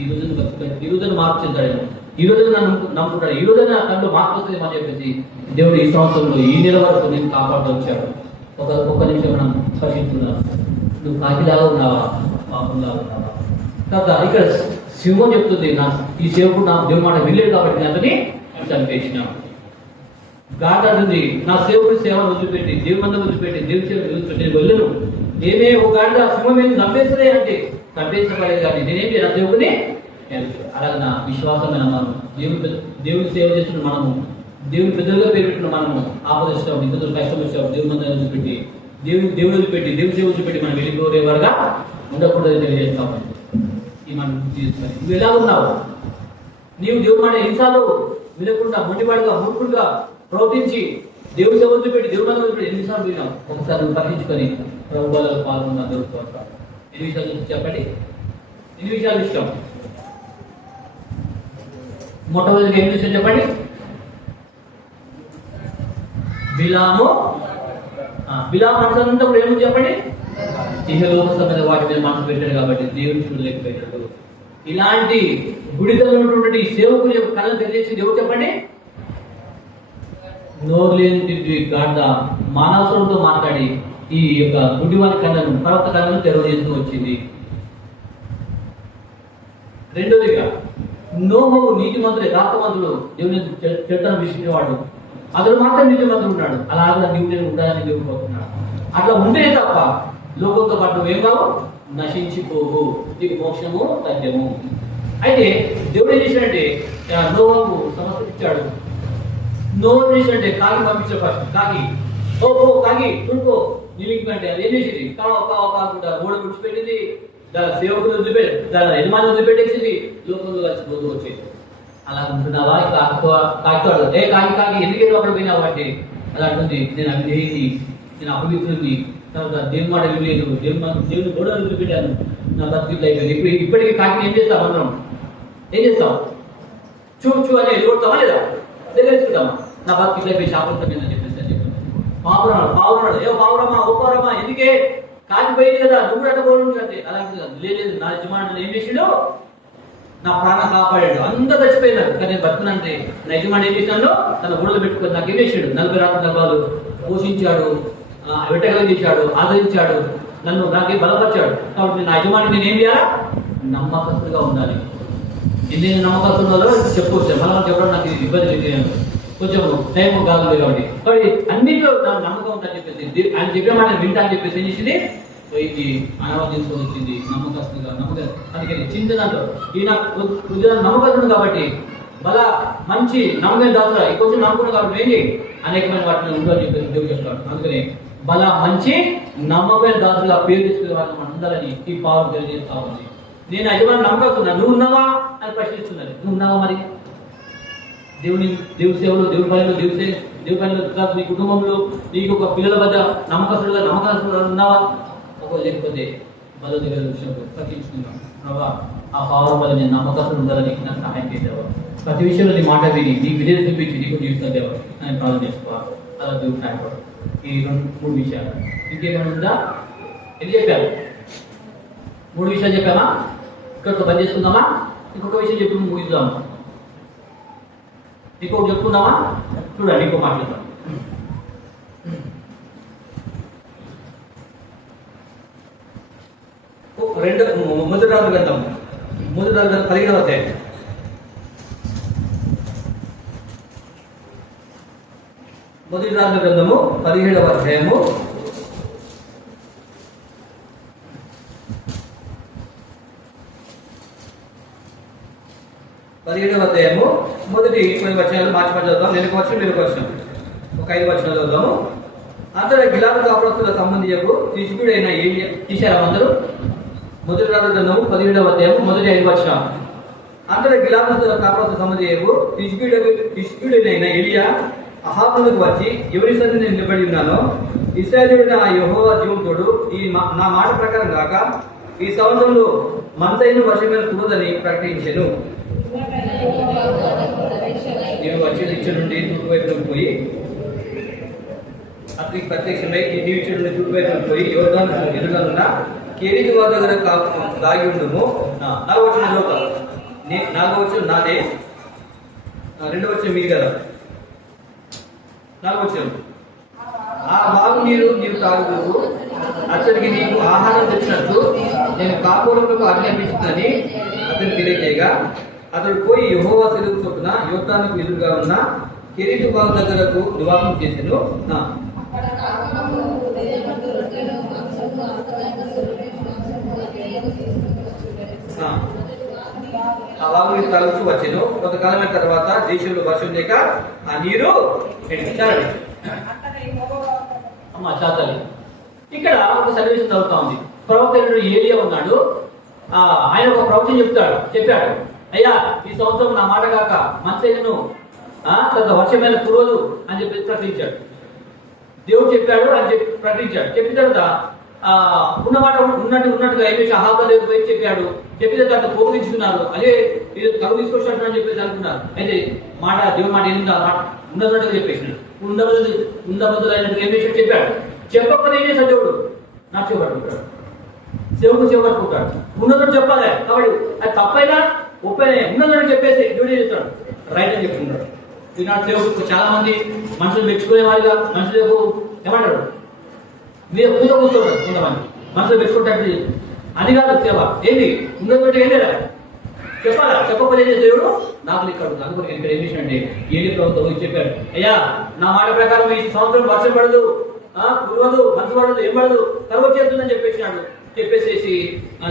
ఈ రోజున బతుకుతాడు, ఈ రోజున మార్పు చెందాడు, ఈ రోజున నన్ను నమ్ముకుంటాడు, ఈ రోజున తనలో మార్పు వస్తుంది అని చెప్పేసి దేవుడు ఈ సంవత్సరంలో ఈ నెల వరకు నేను కాపాడుతూ వచ్చాడు. ఒక్క నిమిషం మనం పరిశీలిస్తున్నాం. నువ్వు కాకిలాగా ఉన్నావా, పాపంలాగా ఉన్నావా? తర్వాత ఇక్కడ సింహం చెప్తుంది, ఈ సేవకుడు నా దేవుని మాట వినలేదు కాబట్టి నేను అతని చంపేసిన. గాఢ అంటుంది, నా సేవకుడి సేవను వదిలిపెట్టి, దేవుని మందం వదిలిపెట్టి, దేవుని సేవ వదిలిపెట్టి నేను వెళ్ళను. నేనే ఒక గాఢ సింహం ఏమి చంపేస్తుంది అంటే చంపేసపడేది కానీ నేనేమి నా సేవకుని. అలాగే నా విశ్వాసమైన మనం దేవుని సేవ చేస్తున్న మనము, దేవుని పెద్దలుగా పేరు పెట్టిన మనము ఆపదిస్తాం, ఇద్దరు కష్టం వచ్చాం, దేవుని మందం వదిలిపెట్టి, దేవుడు వదిలిపెట్టి, దేవుని సేవ వదిలిపెట్టి మనం వెళ్ళిపోయేవారుగా ఉండకూడదని తెలియజేస్తాం. మనం తీసుకొని నువ్వు ఎలా ఉన్నావు? నీవు దేవుడు మాట ఎన్నిసార్లు వినకుండా మొండివాడుగా మూర్ఖుడుగా ప్రవర్తించి దేవుడి సేవ వదిలిపెట్టి, దేవుడి మందం వదిలిపెట్టి ఎన్నిసార్లు విన్నావు? ఒకసారి నువ్వు పరీక్షించుకొని ప్రభుత్వాలలో పాల్గొన్న దేవుడితో ఎన్ని విషయాలు చెప్పండి, ఎన్ని విషయాలు ఇష్టం? మొట్టమొదటిగా ఏం విషయం చెప్పండి? బిలాము మనసు కూడా ఏమో చెప్పండి, ఇహలోక సంబంధ వాటి మీద మనసు పెట్టాడు కాబట్టి దేవుని చూడలేకపోయాడు. ఇలాంటి గుడిలో ఉన్నటువంటి సేవకుల యొక్క కళను తెలియజేసి దేవుడు చెప్పండి, నోరు లేని గాఢ మానవసరంతో మాట్లాడి ఈ యొక్క గుడివారి కళను, ప్రవక్త కళను తెరవజేస్తూ వచ్చింది. రెండోదిగా నోహు నీతిమంతుడు, యథార్థవంతుడు, దేవుని చెడుతనం విసిరేవాడు, అతడు మాత్రం నీతిమంతుడు ఉన్నాడు. అలాగే నీవు నేను ఉండాలని దేవుడు కోరుతున్నాడు. అట్లా ఉంటే తప్ప లోకంతో పాటు ఏం కావు, నశించిపోవు, నీకు మోక్షము తథ్యము. అయితే దేవుడు ఏం చేశాడంటే నోహుకు సమస్య ఇచ్చాడు. నోహు ఏం చేశాడంటే కాకి పంపించాడు. ఫస్ట్ కాకి కాకి చూడుకో నీలింగ్ కంటే అది ఏం చేసింది, కాకుండా గోడ విడిచిపెట్టింది, దాని సేవకులు వదిలిపెట్టి, దాని యజమాని వదిలిపెట్టేసింది, లోకంలో కలిసిపోతూ వచ్చేది. అలా ఉంటున్నావా? కాకితో కాకి ఎందుకు అక్కడ పోయినావు అంటే అలా అంటుంది, నేను అవిధేయుని, నేను అపవిత్రుని, తర్వాత దేవుని మాట వినలేదు, దేవుని గోడ వదిలిపెట్టాను, నా బతుకులు అయిపోయింది. ఇప్పటికీ కాకిని ఏం చేస్తాం? అందరం ఏం చేస్తాం? చూ అని ఎదుగుతామా లేదా? తెలుసుకుంటామా? నా బతుకులు అయిపోయి శాపంతమైందని చెప్పేసి అని చెప్పాను. పావురాడు ఏ పావురమ్మా, ఓ పావురమ్మా, ఎందుకే కాకి పోయింది కదా, నువ్వు అట్ట పోవడం అంటే అలాంటి లేదు, నా యజమానుడు ఏం చేసాడు, నా ప్రాణం కాపాడాడు, అంతా చచ్చిపోయినాడు, కానీ నేను బతుకునంటే నా యజమాని ఏం చేసినాడు, తన గోడలు పెట్టుకొని నాకు ఏం చేశాడు, 40 రాత్రి డబ్బాలు పోషించాడు, వెట్టగలం చేశాడు, ఆదరించాడు, నాకే బలపరిచాడు. కాబట్టి నా యజమాని నేనేం చేయాలా? నమ్మకస్తుగా ఉండాలి. ఎన్ని నమ్మకస్తున్నదో చెప్పుకోవచ్చు, బలం చెప్పడం నాకు ఇబ్బంది లేదు, కొంచెం టైం కాదు కాబట్టి అన్నింటిలో నాకు నమ్మకం ఉందని చెప్పేసి ఆయన చెప్పిన మాట వింటా అని చెప్పేసి ఏం చేసింది, పోయి అనుభవం తీసుకొని వచ్చింది. నమ్మకస్తుగా అందుకని చిన్న దాంట్లో ఈయన కొద్దిగా నమ్మకస్తుడు కాబట్టి మంచి నమ్మకం దాచురా, కొంచెం నమ్ముకున్నాడు కాబట్టి ఏంటి అనేకమైన వాటిని ఉండాలని చెప్పేసి దేవుడు చెప్తాడు. అందుకని మంచి నమ్మకమైన దాసులుగా పేరు తెచ్చుకునే వాళ్ళని మనం ఉండాలని ఈ పావులు తెలియజేస్తా ఉంది. నేను యజమాని నమ్మకస్తున్నా, నువ్వు ఉన్నావా అని ప్రశ్నిస్తున్నది. నువ్వు ఉన్నావా? మరి దేవుని సేవలో, దేవుని పనిలో, నీ కుటుంబంలో నీకు ఒక పిల్లల వద్ద నమ్మకస్తుడుగా ఉన్నావా? ఒకవేళ లేకపోతే బల దగ్గర విషయం ప్రకటించుకుందాం. ప్రభా, ఆ పావుల వల్ల నేను నమ్మకస్తుడు ఉండాలని నాకు సహాయం చేసేవా, ప్రతి విషయంలో నీ మాట విని నీ విధేయత చూపించి నీకు జీవితం దేవా నేను ప్రార్థన చేసుకోవాలి. అలా దేవుడు సహాయపడు. ఈ 3 విషయాలు. ఇంకేమైనా ఉందా? ఎన్ని చెప్పారు? 3 విషయాలు చెప్పామా? ఇక్కడితో పని చేసుకుందామా? ఇంకొక విషయం చెప్పి ముగిద్దామా? ఇంకొకటి చెప్పుకుందామా? చూడండి, ఇంకో మాట్లాడదాం. మొదటి రాజుల గ్రంథం 15వ అధ్యాయం. మొదటి రాజుల గ్రంథము 17వ అధ్యాయము 17వ అధ్యాయము మొదటి 10 వచనాలు మార్చి చదువుతాం. నేను వచ్చిన ఒక 5 వచనాలు చదువుతాము. అంతటా గిలాదు కాపురస్తుల సంబంధించకు తిష్బీయుడైన ఏలియా తీశారా అందరూ? మొదటి రాజుల గ్రంథము 17వ అధ్యాయము మొదటి 5 వచనం. అంతటా గిలాదు కాపురస్తుల సంబంధించకు తిష్బీయుడైన ఏలియా అహాబునకు వచ్చి ఎవరి సన్నిధిని నేను నిలబడి ఉన్నానో ఇశ్రాయేలుడైన ఆ యెహోవా జీవంతోడు నా మాట ప్రకారం కాక ఈ సంవత్సరంలో మంతైన వర్షమైన కురదని ప్రకటించెను. నేను వచ్చి దిచ్చు నుండి తూర్పు వైపులకు పోయి అతనికి ప్రత్యక్షమై ఈ దిచ్చు నుండి తూర్పు వైపులకు పోయి యోర్దాను ఎదురుగా కెరీతు వారి దగ్గర దాగి ఉండుము. 4వ వచనం చదువుతాం. 4వ వచనం నాదే, 2వ వచనం మీది కదా. 4వ వచనం ఆ బాగు నీరు తాగుతూ అతడికి నీకు ఆహారం తెచ్చినట్టు నేను కాపురములకు ఆజ్ఞాపించునని అతను తెలియజేయగా అతడు పోయి యెహోవా సెలవు చొప్పున యోర్దానుకు ఎదురుగా ఉన్న కెరీతు వారి దగ్గరకు నివాసం చేసెను. ఆ వాగు నీరు తాగుతూ వచ్చాను. కొంతకాలమైన తర్వాత దేశంలో వర్షం లేక ఆ నీరు ఎండిచారండి. అమ్మా చాతలి ఇక్కడ ఒక సన్నివేశం జరుగుతా ఉంది. ప్రవక్త ఏలియా ఉన్నాడు. ఆయన ఒక ప్రవచనం చెప్పాడు, అయ్యా ఈ సంవత్సరం నా మాట కాక మంచైనను తర్వాత వర్షమైన కురవదు అని చెప్పి ప్రకటించాడు. దేవుడు చెప్పాడు అని చెప్పి ప్రకటించాడు. చెప్పిన తర్వాత ఉన్నమాట ఉన్నట్టుగా ఏమీ అహాబా దగ్గర పోయి చెప్పాడు. చెప్పిన తర్వాత కోపించుకున్నారు. అదే ఇది కరువు తీసుకొచ్చినట్టు అని చెప్పేసి అనుకున్నారు. అయితే దేవుడి మాట ఏంటి ఉన్నట్టుగా చెప్పేసినాడు. ఉండబద్దులైనట్టుగా ఏం చేసి చెప్పాడు. చెప్పకపోతే ఏం చేశాడు దేవుడు? నాకు చేపట్టుకుంటాడు, సేవకు చేపట్టుకుంటాడు. ఉన్నదని చెప్పాలి కాబట్టి అది తప్పైనా ఒప్పైనా ఉన్నదని చెప్పేసి దేవుడు చేస్తాడు, రైట్ అని చెప్పుకుంటాడు. ఈనాడు సేవకు చాలా మంది మనుషులు మెచ్చుకునే వారిగా మనుషులకు ఏమంటాడు మీరు పూత కూర్చోడు. కొంతమంది మనుషులు మెచ్చుకుంటాడు. అది కాదు సేవ. ఏంటి ఉన్నదంటే ఏం లేదా చెప్పాలా? చెప్పకపోతే దేవుడు నాకు ఇక్కడ అనుకుని ఇక్కడ ఏం చేసినంటే ఏలి ప్రభుత్వం చెప్పాడు, అయ్యా నా మాట ప్రకారం ఈ సంవత్సరం వర్షం పడదు, కురవదు, మంచు పడదు, ఏం పడదు, కరువు వచ్చేస్తుందని చెప్పేసినాడు. చెప్పేసేసి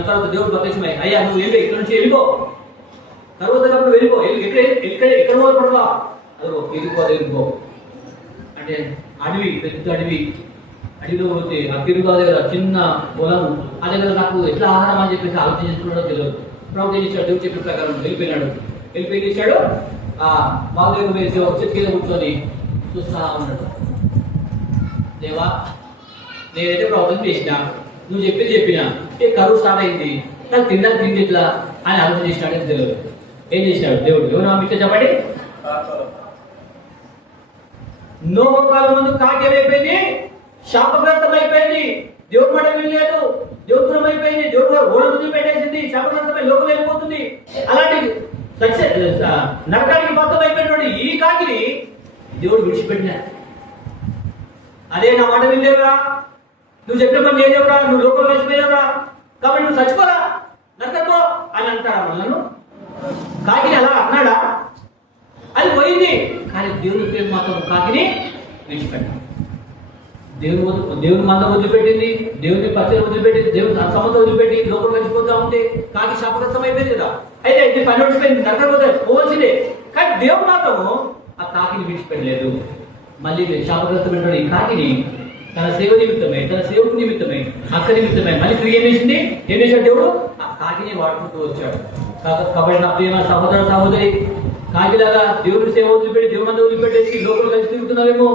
తర్వాత దేవుడు ప్రత్యక్షమై, అయ్యా నువ్వు వెళ్ళి ఇక్కడ నుంచి వెళ్ళిపో, కరువు వెళ్ళిపో, ఎక్కడ పడవా అదో వెళ్ళిపో అంటే అడవి, పెద్ద అడవిలో పోతే ఆ తిరుగు దగ్గర చిన్న పొలం, ఆ దగ్గర నాకు ఎట్లా ఆహారం అని చెప్పేసి ఆలోచన చేసుకున్నాడో తెలియదు. ప్రభుత్వం ఏం చేశాడు? దేవుడు చెప్పిన ప్రకారం వెళ్ళిపోయి చేశాడు. బాగు దగ్గర వేసి ఒక చెట్టు కింద కూర్చొని చూస్తా ఉన్నాడు. దేవా నేనైతే ప్రభుత్వం చేసినా, నువ్వు చెప్పినా కరువు స్టార్ట్ అయింది, నాకు తిండి ఇట్లా అని ఆలోచన చేసినాడని తెలియదు. ఏం చేసినాడు దేవుడు? ఎవరు పంపించా చెప్పండి. నోహు కాలం ముందు కాకి ఏమైపోయింది? శాపగ్రస్తం అయిపోయింది. దేవుడు మాట వినలేదు, దేవుడు అయిపోయింది, దేవుడు ఓడలు వదిలిపెట్టేసింది, శాపగ్రస్తమై లోకం వెళ్ళిపోతుంది. అలాంటి నరకానికి మొత్తం అయిపోయినటువంటి ఈ కాకిని దేవుడు విడిచిపెట్టినా. అదే నా మాట వినలేవురా, నువ్వు చెప్పిన పని లేదేవురా, నువ్వు లోకం వెళ్ళిపోయావురా, కాబట్టి నువ్వు చచ్చిపోరా, నరకపో అని అంటారా మనను? కాకిని అలా అన్నాడా? అది పోయింది. కానీ దేవుని ప్రేమ మాత్రం కాకిని విడిచిపెట్టాడు. దేవుని మంద వదిలిపెట్టింది, దేవుని పచ్చని వదిలిపెట్టింది, దేవుని సమత వదిలిపెట్టి లోపల కలిసిపోతా ఉంటే కాకి శాపగ్రస్తం అయిపోయింది కదా. అయితే ఇది పని వచ్చిపోయింది, నరకపోతే పోవచ్చిందే. కానీ దేవుడు మాత్రము ఆ కాకిని విడిచిపెట్టలేదు. మళ్ళీ శాపగ్రస్తమైన ఈ కాకిని తన సేవ నిమిత్తమై, తన సేవకు నిమిత్తమై, అక్క నిమిత్తమై మళ్ళీ తిరిగి ఏం చేశాడు దేవుడు? ఆ కాకిని వాడుకుంటూ వచ్చాడు. కాబట్టి నా ప్రియమ సహోదరి, కాకిలాగా దేవుడి సేవ వదిలిపెట్టి, దేవుడి మంద వదిలిపెట్టేసి లోపల కలిసి తిరుగుతున్నావేమో,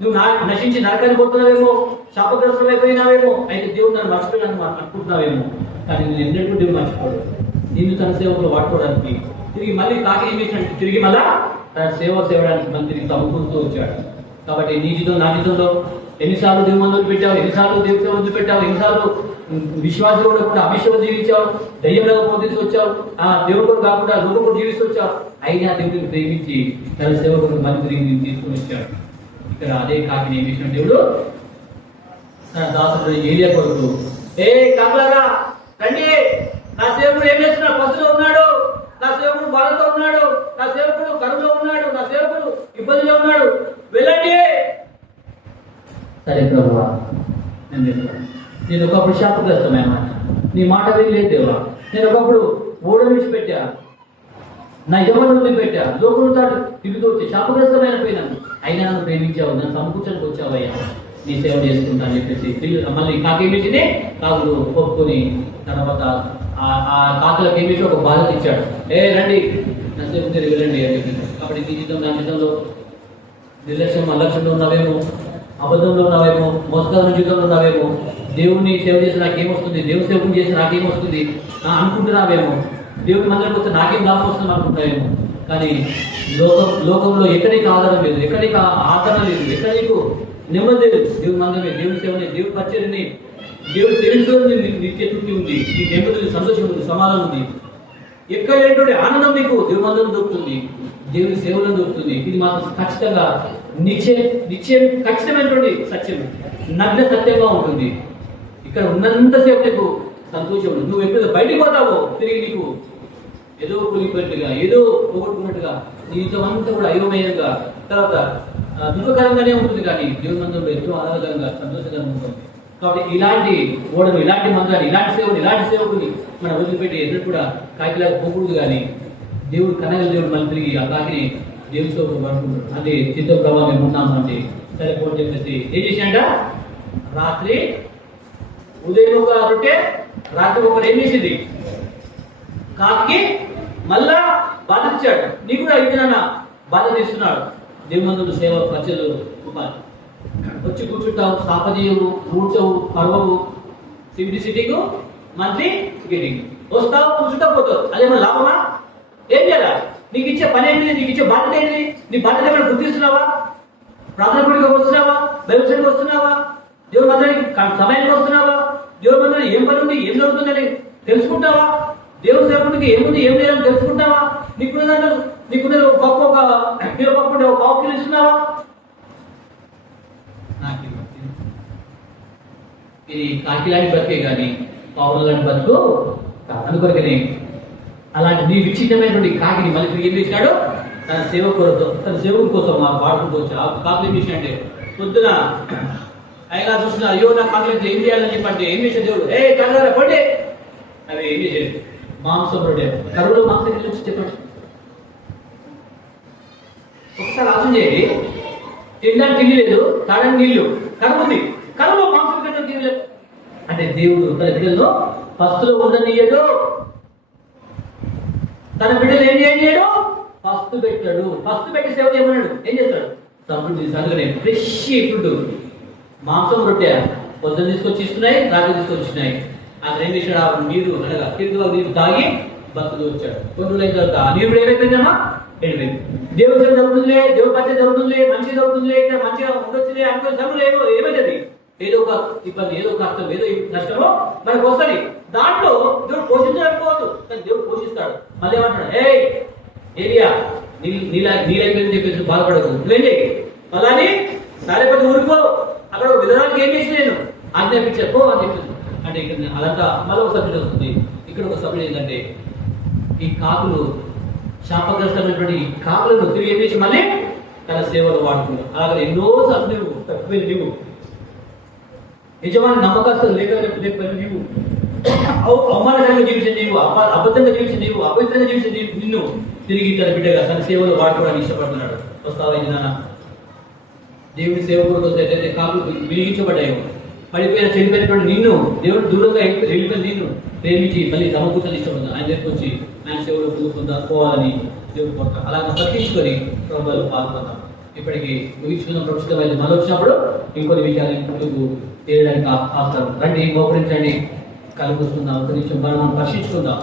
నువ్వు నశించి నరకాన్ని పోతున్నావేమో, శాపగ్రస్తం అయిపోయినావేమో, అయితే దేవుడు నన్ను మర్చిపోయాను అనుకుంటున్నావేమో. కానీ నేను ఎన్నడూ దేవుడు మర్చిపోడు. నిన్ను తన సేవలో వాడుకోవడానికి తిరిగి మళ్ళీ కాకి ఏం చేసినట్టు తిరిగి మళ్ళా తన సేవడానికి మళ్ళీ తిరిగి సమకూరుతూ వచ్చాడు. కాబట్టి నీ జీవితం నా జీవితంలో ఎన్నిసార్లు దేవుని మందులు పెట్టావు, ఎన్నిసార్లు దేవుని సేవ వదిలి పెట్టావు, ఎన్నిసార్లు విశ్వాసం కూడా అభిషేకం జీవించావు, దయ్యంలో పోతీసి వచ్చావు, దేవుడు కూడా కాకుండా లోకం కూడా జీవిస్తూ వచ్చావు. అయినా దేవుడిని ప్రేమించి తన సేవకుడు మళ్ళీ తిరిగి తీసుకుని వచ్చాడు. ఇక్కడ అదే కాకిని ఏం చేసిన దేవుడు తన దాసుడు ఏలియా కొడుకు, ఏ కాకులారా రండి, నా సేవకుడు ఏం చేస్తున్నాడు? పసులో ఉన్నాడు, నా సేవకుడు బాధతో ఉన్నాడు, నా సేవకుడు కరువులో ఉన్నాడు, నా సేవకుడు ఇబ్బందిలో ఉన్నాడు, వెళ్ళండి. సరే ప్రభువా, నేను ఒకప్పుడు శాపగ్రస్తమైన నీ మాట వినలేదు దేవా, నేను ఒకప్పుడు ఓడ విడిచిపెట్టా, నా యవ్వనం వదిలిపెట్టా, లోకంతో తిరుగుతూ వచ్చి శాపగ్రస్తమైన పోయినాను, అయినా నన్ను ప్రేమించావు, నన్ను సమకూర్చడానికి వచ్చావయ్యా, నీ సేవ చేసుకుంటా అని చెప్పేసి మళ్ళీ కాకేమించింది, కాకులు ఒప్పుకొని తర్వాత ఆ కాకులకు ఏమించి ఒక బాధ్యత ఇచ్చాడు. రండి నా సేవ వెళ్ళండి అని చెప్పి. కాబట్టి నీ జీవితం నా జీవితంలో నిర్లక్ష్యం అలక్ష్యంలో ఉన్నావేమో, అబద్ధంలో ఉన్నావేమో, మోసకరమైన జీవితంలో ఉన్నావేమో, దేవుని సేవ చేసి నాకేమొస్తుంది, దేవుని సేవకుని చేసి నాకేమొస్తుంది అనుకుంటున్నావేమో, దేవుని మందిరానికి వస్తే నాకేం లాభం వస్తుంది అనుకుంటున్నావేమో. కానీ లోకంలో ఎక్కడికి ఆధారం లేదు, ఎక్కడికి ఆధారం లేదు, ఎక్కడికి నెమ్మది లేదు. దేవుని మందిరమే, దేవుని సేవని, దేవుని పరిచర్యని, దేవుని సేవించుకోవడం నిత్య తృప్తి ఉంది, ఈ నెమ్మది ఉంది, సంతోషం ఉంది, సమాధానం ఉంది. ఎక్కడ లేనటువంటి ఆనందం నీకు దేవుని మందిరం దొరుకుతుంది, దేవుని సేవలో దొరుకుతుంది. ఇది మాత్రం ఖచ్చితంగా నిశ్చయం ఖచ్చితమైనటువంటి సత్యం, నగ్న సత్యంగా ఉంటుంది. ఇక్కడ ఉన్నంతసేపు నీకు సంతోషం ఉంది. నువ్వు ఎప్పుడు బయటికి పోతావో తిరిగి నీకు ఏదో కూలిపోయినట్టుగా, ఏదో పోగొట్టుకున్నట్టుగా, జీవితం అంతా కూడా అయోమయంగా, తర్వాత దుఃఖకరంగానే ఉంటుంది. కానీ దేవుని మందిరంలో ఎంతో ఆనందకరంగా, సంతోషకరంగా ఉంటుంది. కాబట్టి ఇలాంటి ఓడలు, ఇలాంటి మందిరాలు, ఇలాంటి సేవకుని మనం వదిలిపెట్టి ఎదురు కూడా కాకిలాగా పోకూడదు. కానీ దేవుడు కనగల దేవుడు మళ్ళీ తిరిగి ఆ కాకిని దేవుని సేవకు పడుకుంటాడు. అంటే చిత్త ప్రభావం మేము ఉన్నాము అంటే సరిపోని చెప్పేసి ఏం చేసినట్ట, రాత్రి ఉదయం ఒక రొట్టె, రాత్రి ఒకటి ఏం చేసింది, కాకి మళ్ళా బాధ్యత ఇచ్చాడు. నీకు కూడా ఇద్దరు బాధ్యత ఇస్తున్నాడు. దేవుని మందిరం సేవ ప్రజలు ఉపాధి వచ్చి కూర్చుంటావు, సాపజీయవు, కూర్చోవు, పర్వవు, సిటింగ్, మంత్లీ టికెటింగ్, వస్తావు, కూర్చుంటా, పోతావు. అదేమన్నా లాభమా? ఏం చేయాలా? నీకు ఇచ్చే పని ఏంటి, నీకు ఇచ్చే బాధ్యత ఏంటి? నీ బాధ్యత ఏమైనా గుర్తిస్తున్నావా? ప్రార్థన గుడికి వస్తున్నావా? బైబిల్ వస్తున్నావా? దేవుని మందిరానికి సమయానికి వస్తున్నావా? దేవుని మందిరం ఏం పని ఉంది, ఏం జరుగుతుందని తెలుసుకుంటావా? దేవుని సేవకుడికి ఏముంది, ఏం లేదని తెలుసుకుంటావా? నీకున్నది ఒక పప్పు, ఒక కిలో పప్పు ఉంటే ఒక పావు కిలో ఇస్తున్నావా? ఇది కాకిలాంటి బతికే కానీ పావుల లాంటి బతుకు అనుకొరకనే. అలాంటి నీ విచిత్రమైనటువంటి కాకిని మళ్ళీ ఏం చేసినాడు, తన సేవకుడి కోసం మాకు వాడుకోవచ్చు. ఆ కాకులు ఏం చేసినట్టే, పొద్దున అయినా చూస్తున్నా, అయ్యో నా కాకులు ఏం చేయాలని చెప్పంటే ఏం చేశాడు దేవుడు, కాకులారా పడే, అవి ఏం చేసేది మాంసం పడే, కరువులో మాంసం వచ్చి చెప్పండి. ఒకసారి ఆలోచన చేయండి, తినడానికి తిండి లేదు, తాగడానికి నీళ్లు, కరువు ఉంది, కరువులో మాంసం తినడం తినలేదు అంటే దేవుడు తన బిడ్డల్లో పస్తులో ఉండనీయడు. తన బిడ్డలు ఏం చేయడు, పస్తు పెట్టాడు. పస్తు పెట్టి సేవ చేయమన్నాడు. ఏం చేస్తాడు, సమృద్ధి సంగనే ఫ్రెష్ ఫుడ్, మాంసం రొట్టె పొద్దున్న తీసుకొచ్చి ఇస్తున్నాయి, రాత్రి తీసుకొచ్చినాయి. అక్కడ ఏం చేశాడు, ఆ నీరు అనగా కింద నీరు తాగి బతులు వచ్చాడు. కొన్ని రోజులైన తర్వాత ఆ నీరు ఏమైపోయిందమ్మా, ఎండిపోయింది. దేవుడి సేవ జరుగుతుందిలే, దేవుడి పచ్చ జరుగుతుందిలే, మంచిగా జరుగుతుందిలే, ఇక్కడ మంచిగా ఉండొచ్చులే అనుకునే సమయంలో ఏమైతుంది, ఏదో ఒక ఇబ్బంది, ఏదో కష్టం, ఏదో నష్టమో మనకు వస్తుంది. దాంట్లో దేవుడు పోషించకపోవద్దు, కానీ దేవుడు పోషిస్తాడు. మళ్ళీ ఏమంటాడు, ఏరియా నీళ్ళైపోయిందని చెప్పేసి బాధపడకు, నువ్వేం చేయి, అలానే సారేపతి ఊరిపో, అక్కడ విధానానికి ఏం చేసి నేను ఆజ్ఞాపించపో అని చెప్పింది. అంటే ఇక్కడ అదంతా మళ్ళీ ఒక సబ్జెక్ట్ వస్తుంది. ఇక్కడ ఒక సబ్జెక్ట్ ఏంటంటే, ఈ కాకులు శాపగ్రస్తమైనటువంటి ఈ కాకులను తిరిగి ఏం చేసి మళ్ళీ తన సేవలు వాడుకున్నాడు. అలాగే ఎన్నో సార్లు నువ్వు తప్పిపోయింది, నీవు నిజమైన నమ్మకస్తులు లేకపోయిన నీవు, అవమానకరంగా జీవించిన నీవు, అబద్ధంగా జీవించిన నీవు, అపవిత్రంగా జీవించిన నిన్ను తిరిగి తన బిడ్డగా తన సేవలు వాడుకోవడానికి ఇష్టపడుతున్నాడు. వస్తావైంది నాన్న, దేవుడి సేవకుడు కోసం ఎట్లయితే కాకులు వినియోగించబడ్డాయో, పడిపోయిన చెడిపోయినటువంటి నిన్ను దేవుడు దూరంగా వెళ్ళిపోయిన నిన్ను ప్రేమించి మళ్ళీ సమకూర్చని ఇష్టపడుతుంది. ఆయన దగ్గరికి వచ్చి ఆయన సేవలో పోవాలని దేవుడు కోరుతాం. అలాగే తప్పించుకొని ప్రభుత్వాలు పాల్గొందాం. ఇప్పటికి ముగించుకున్న ప్రస్తుతమైన మళ్ళీ వచ్చినప్పుడు ఇంకొన్ని విషయాలు ముందుకు చేయడానికి ఆస్కారం. రండి, మోకరించండి, కలుపుకుందాం. ఒక నిమిషం మనం పరిశీలించుకుందాం.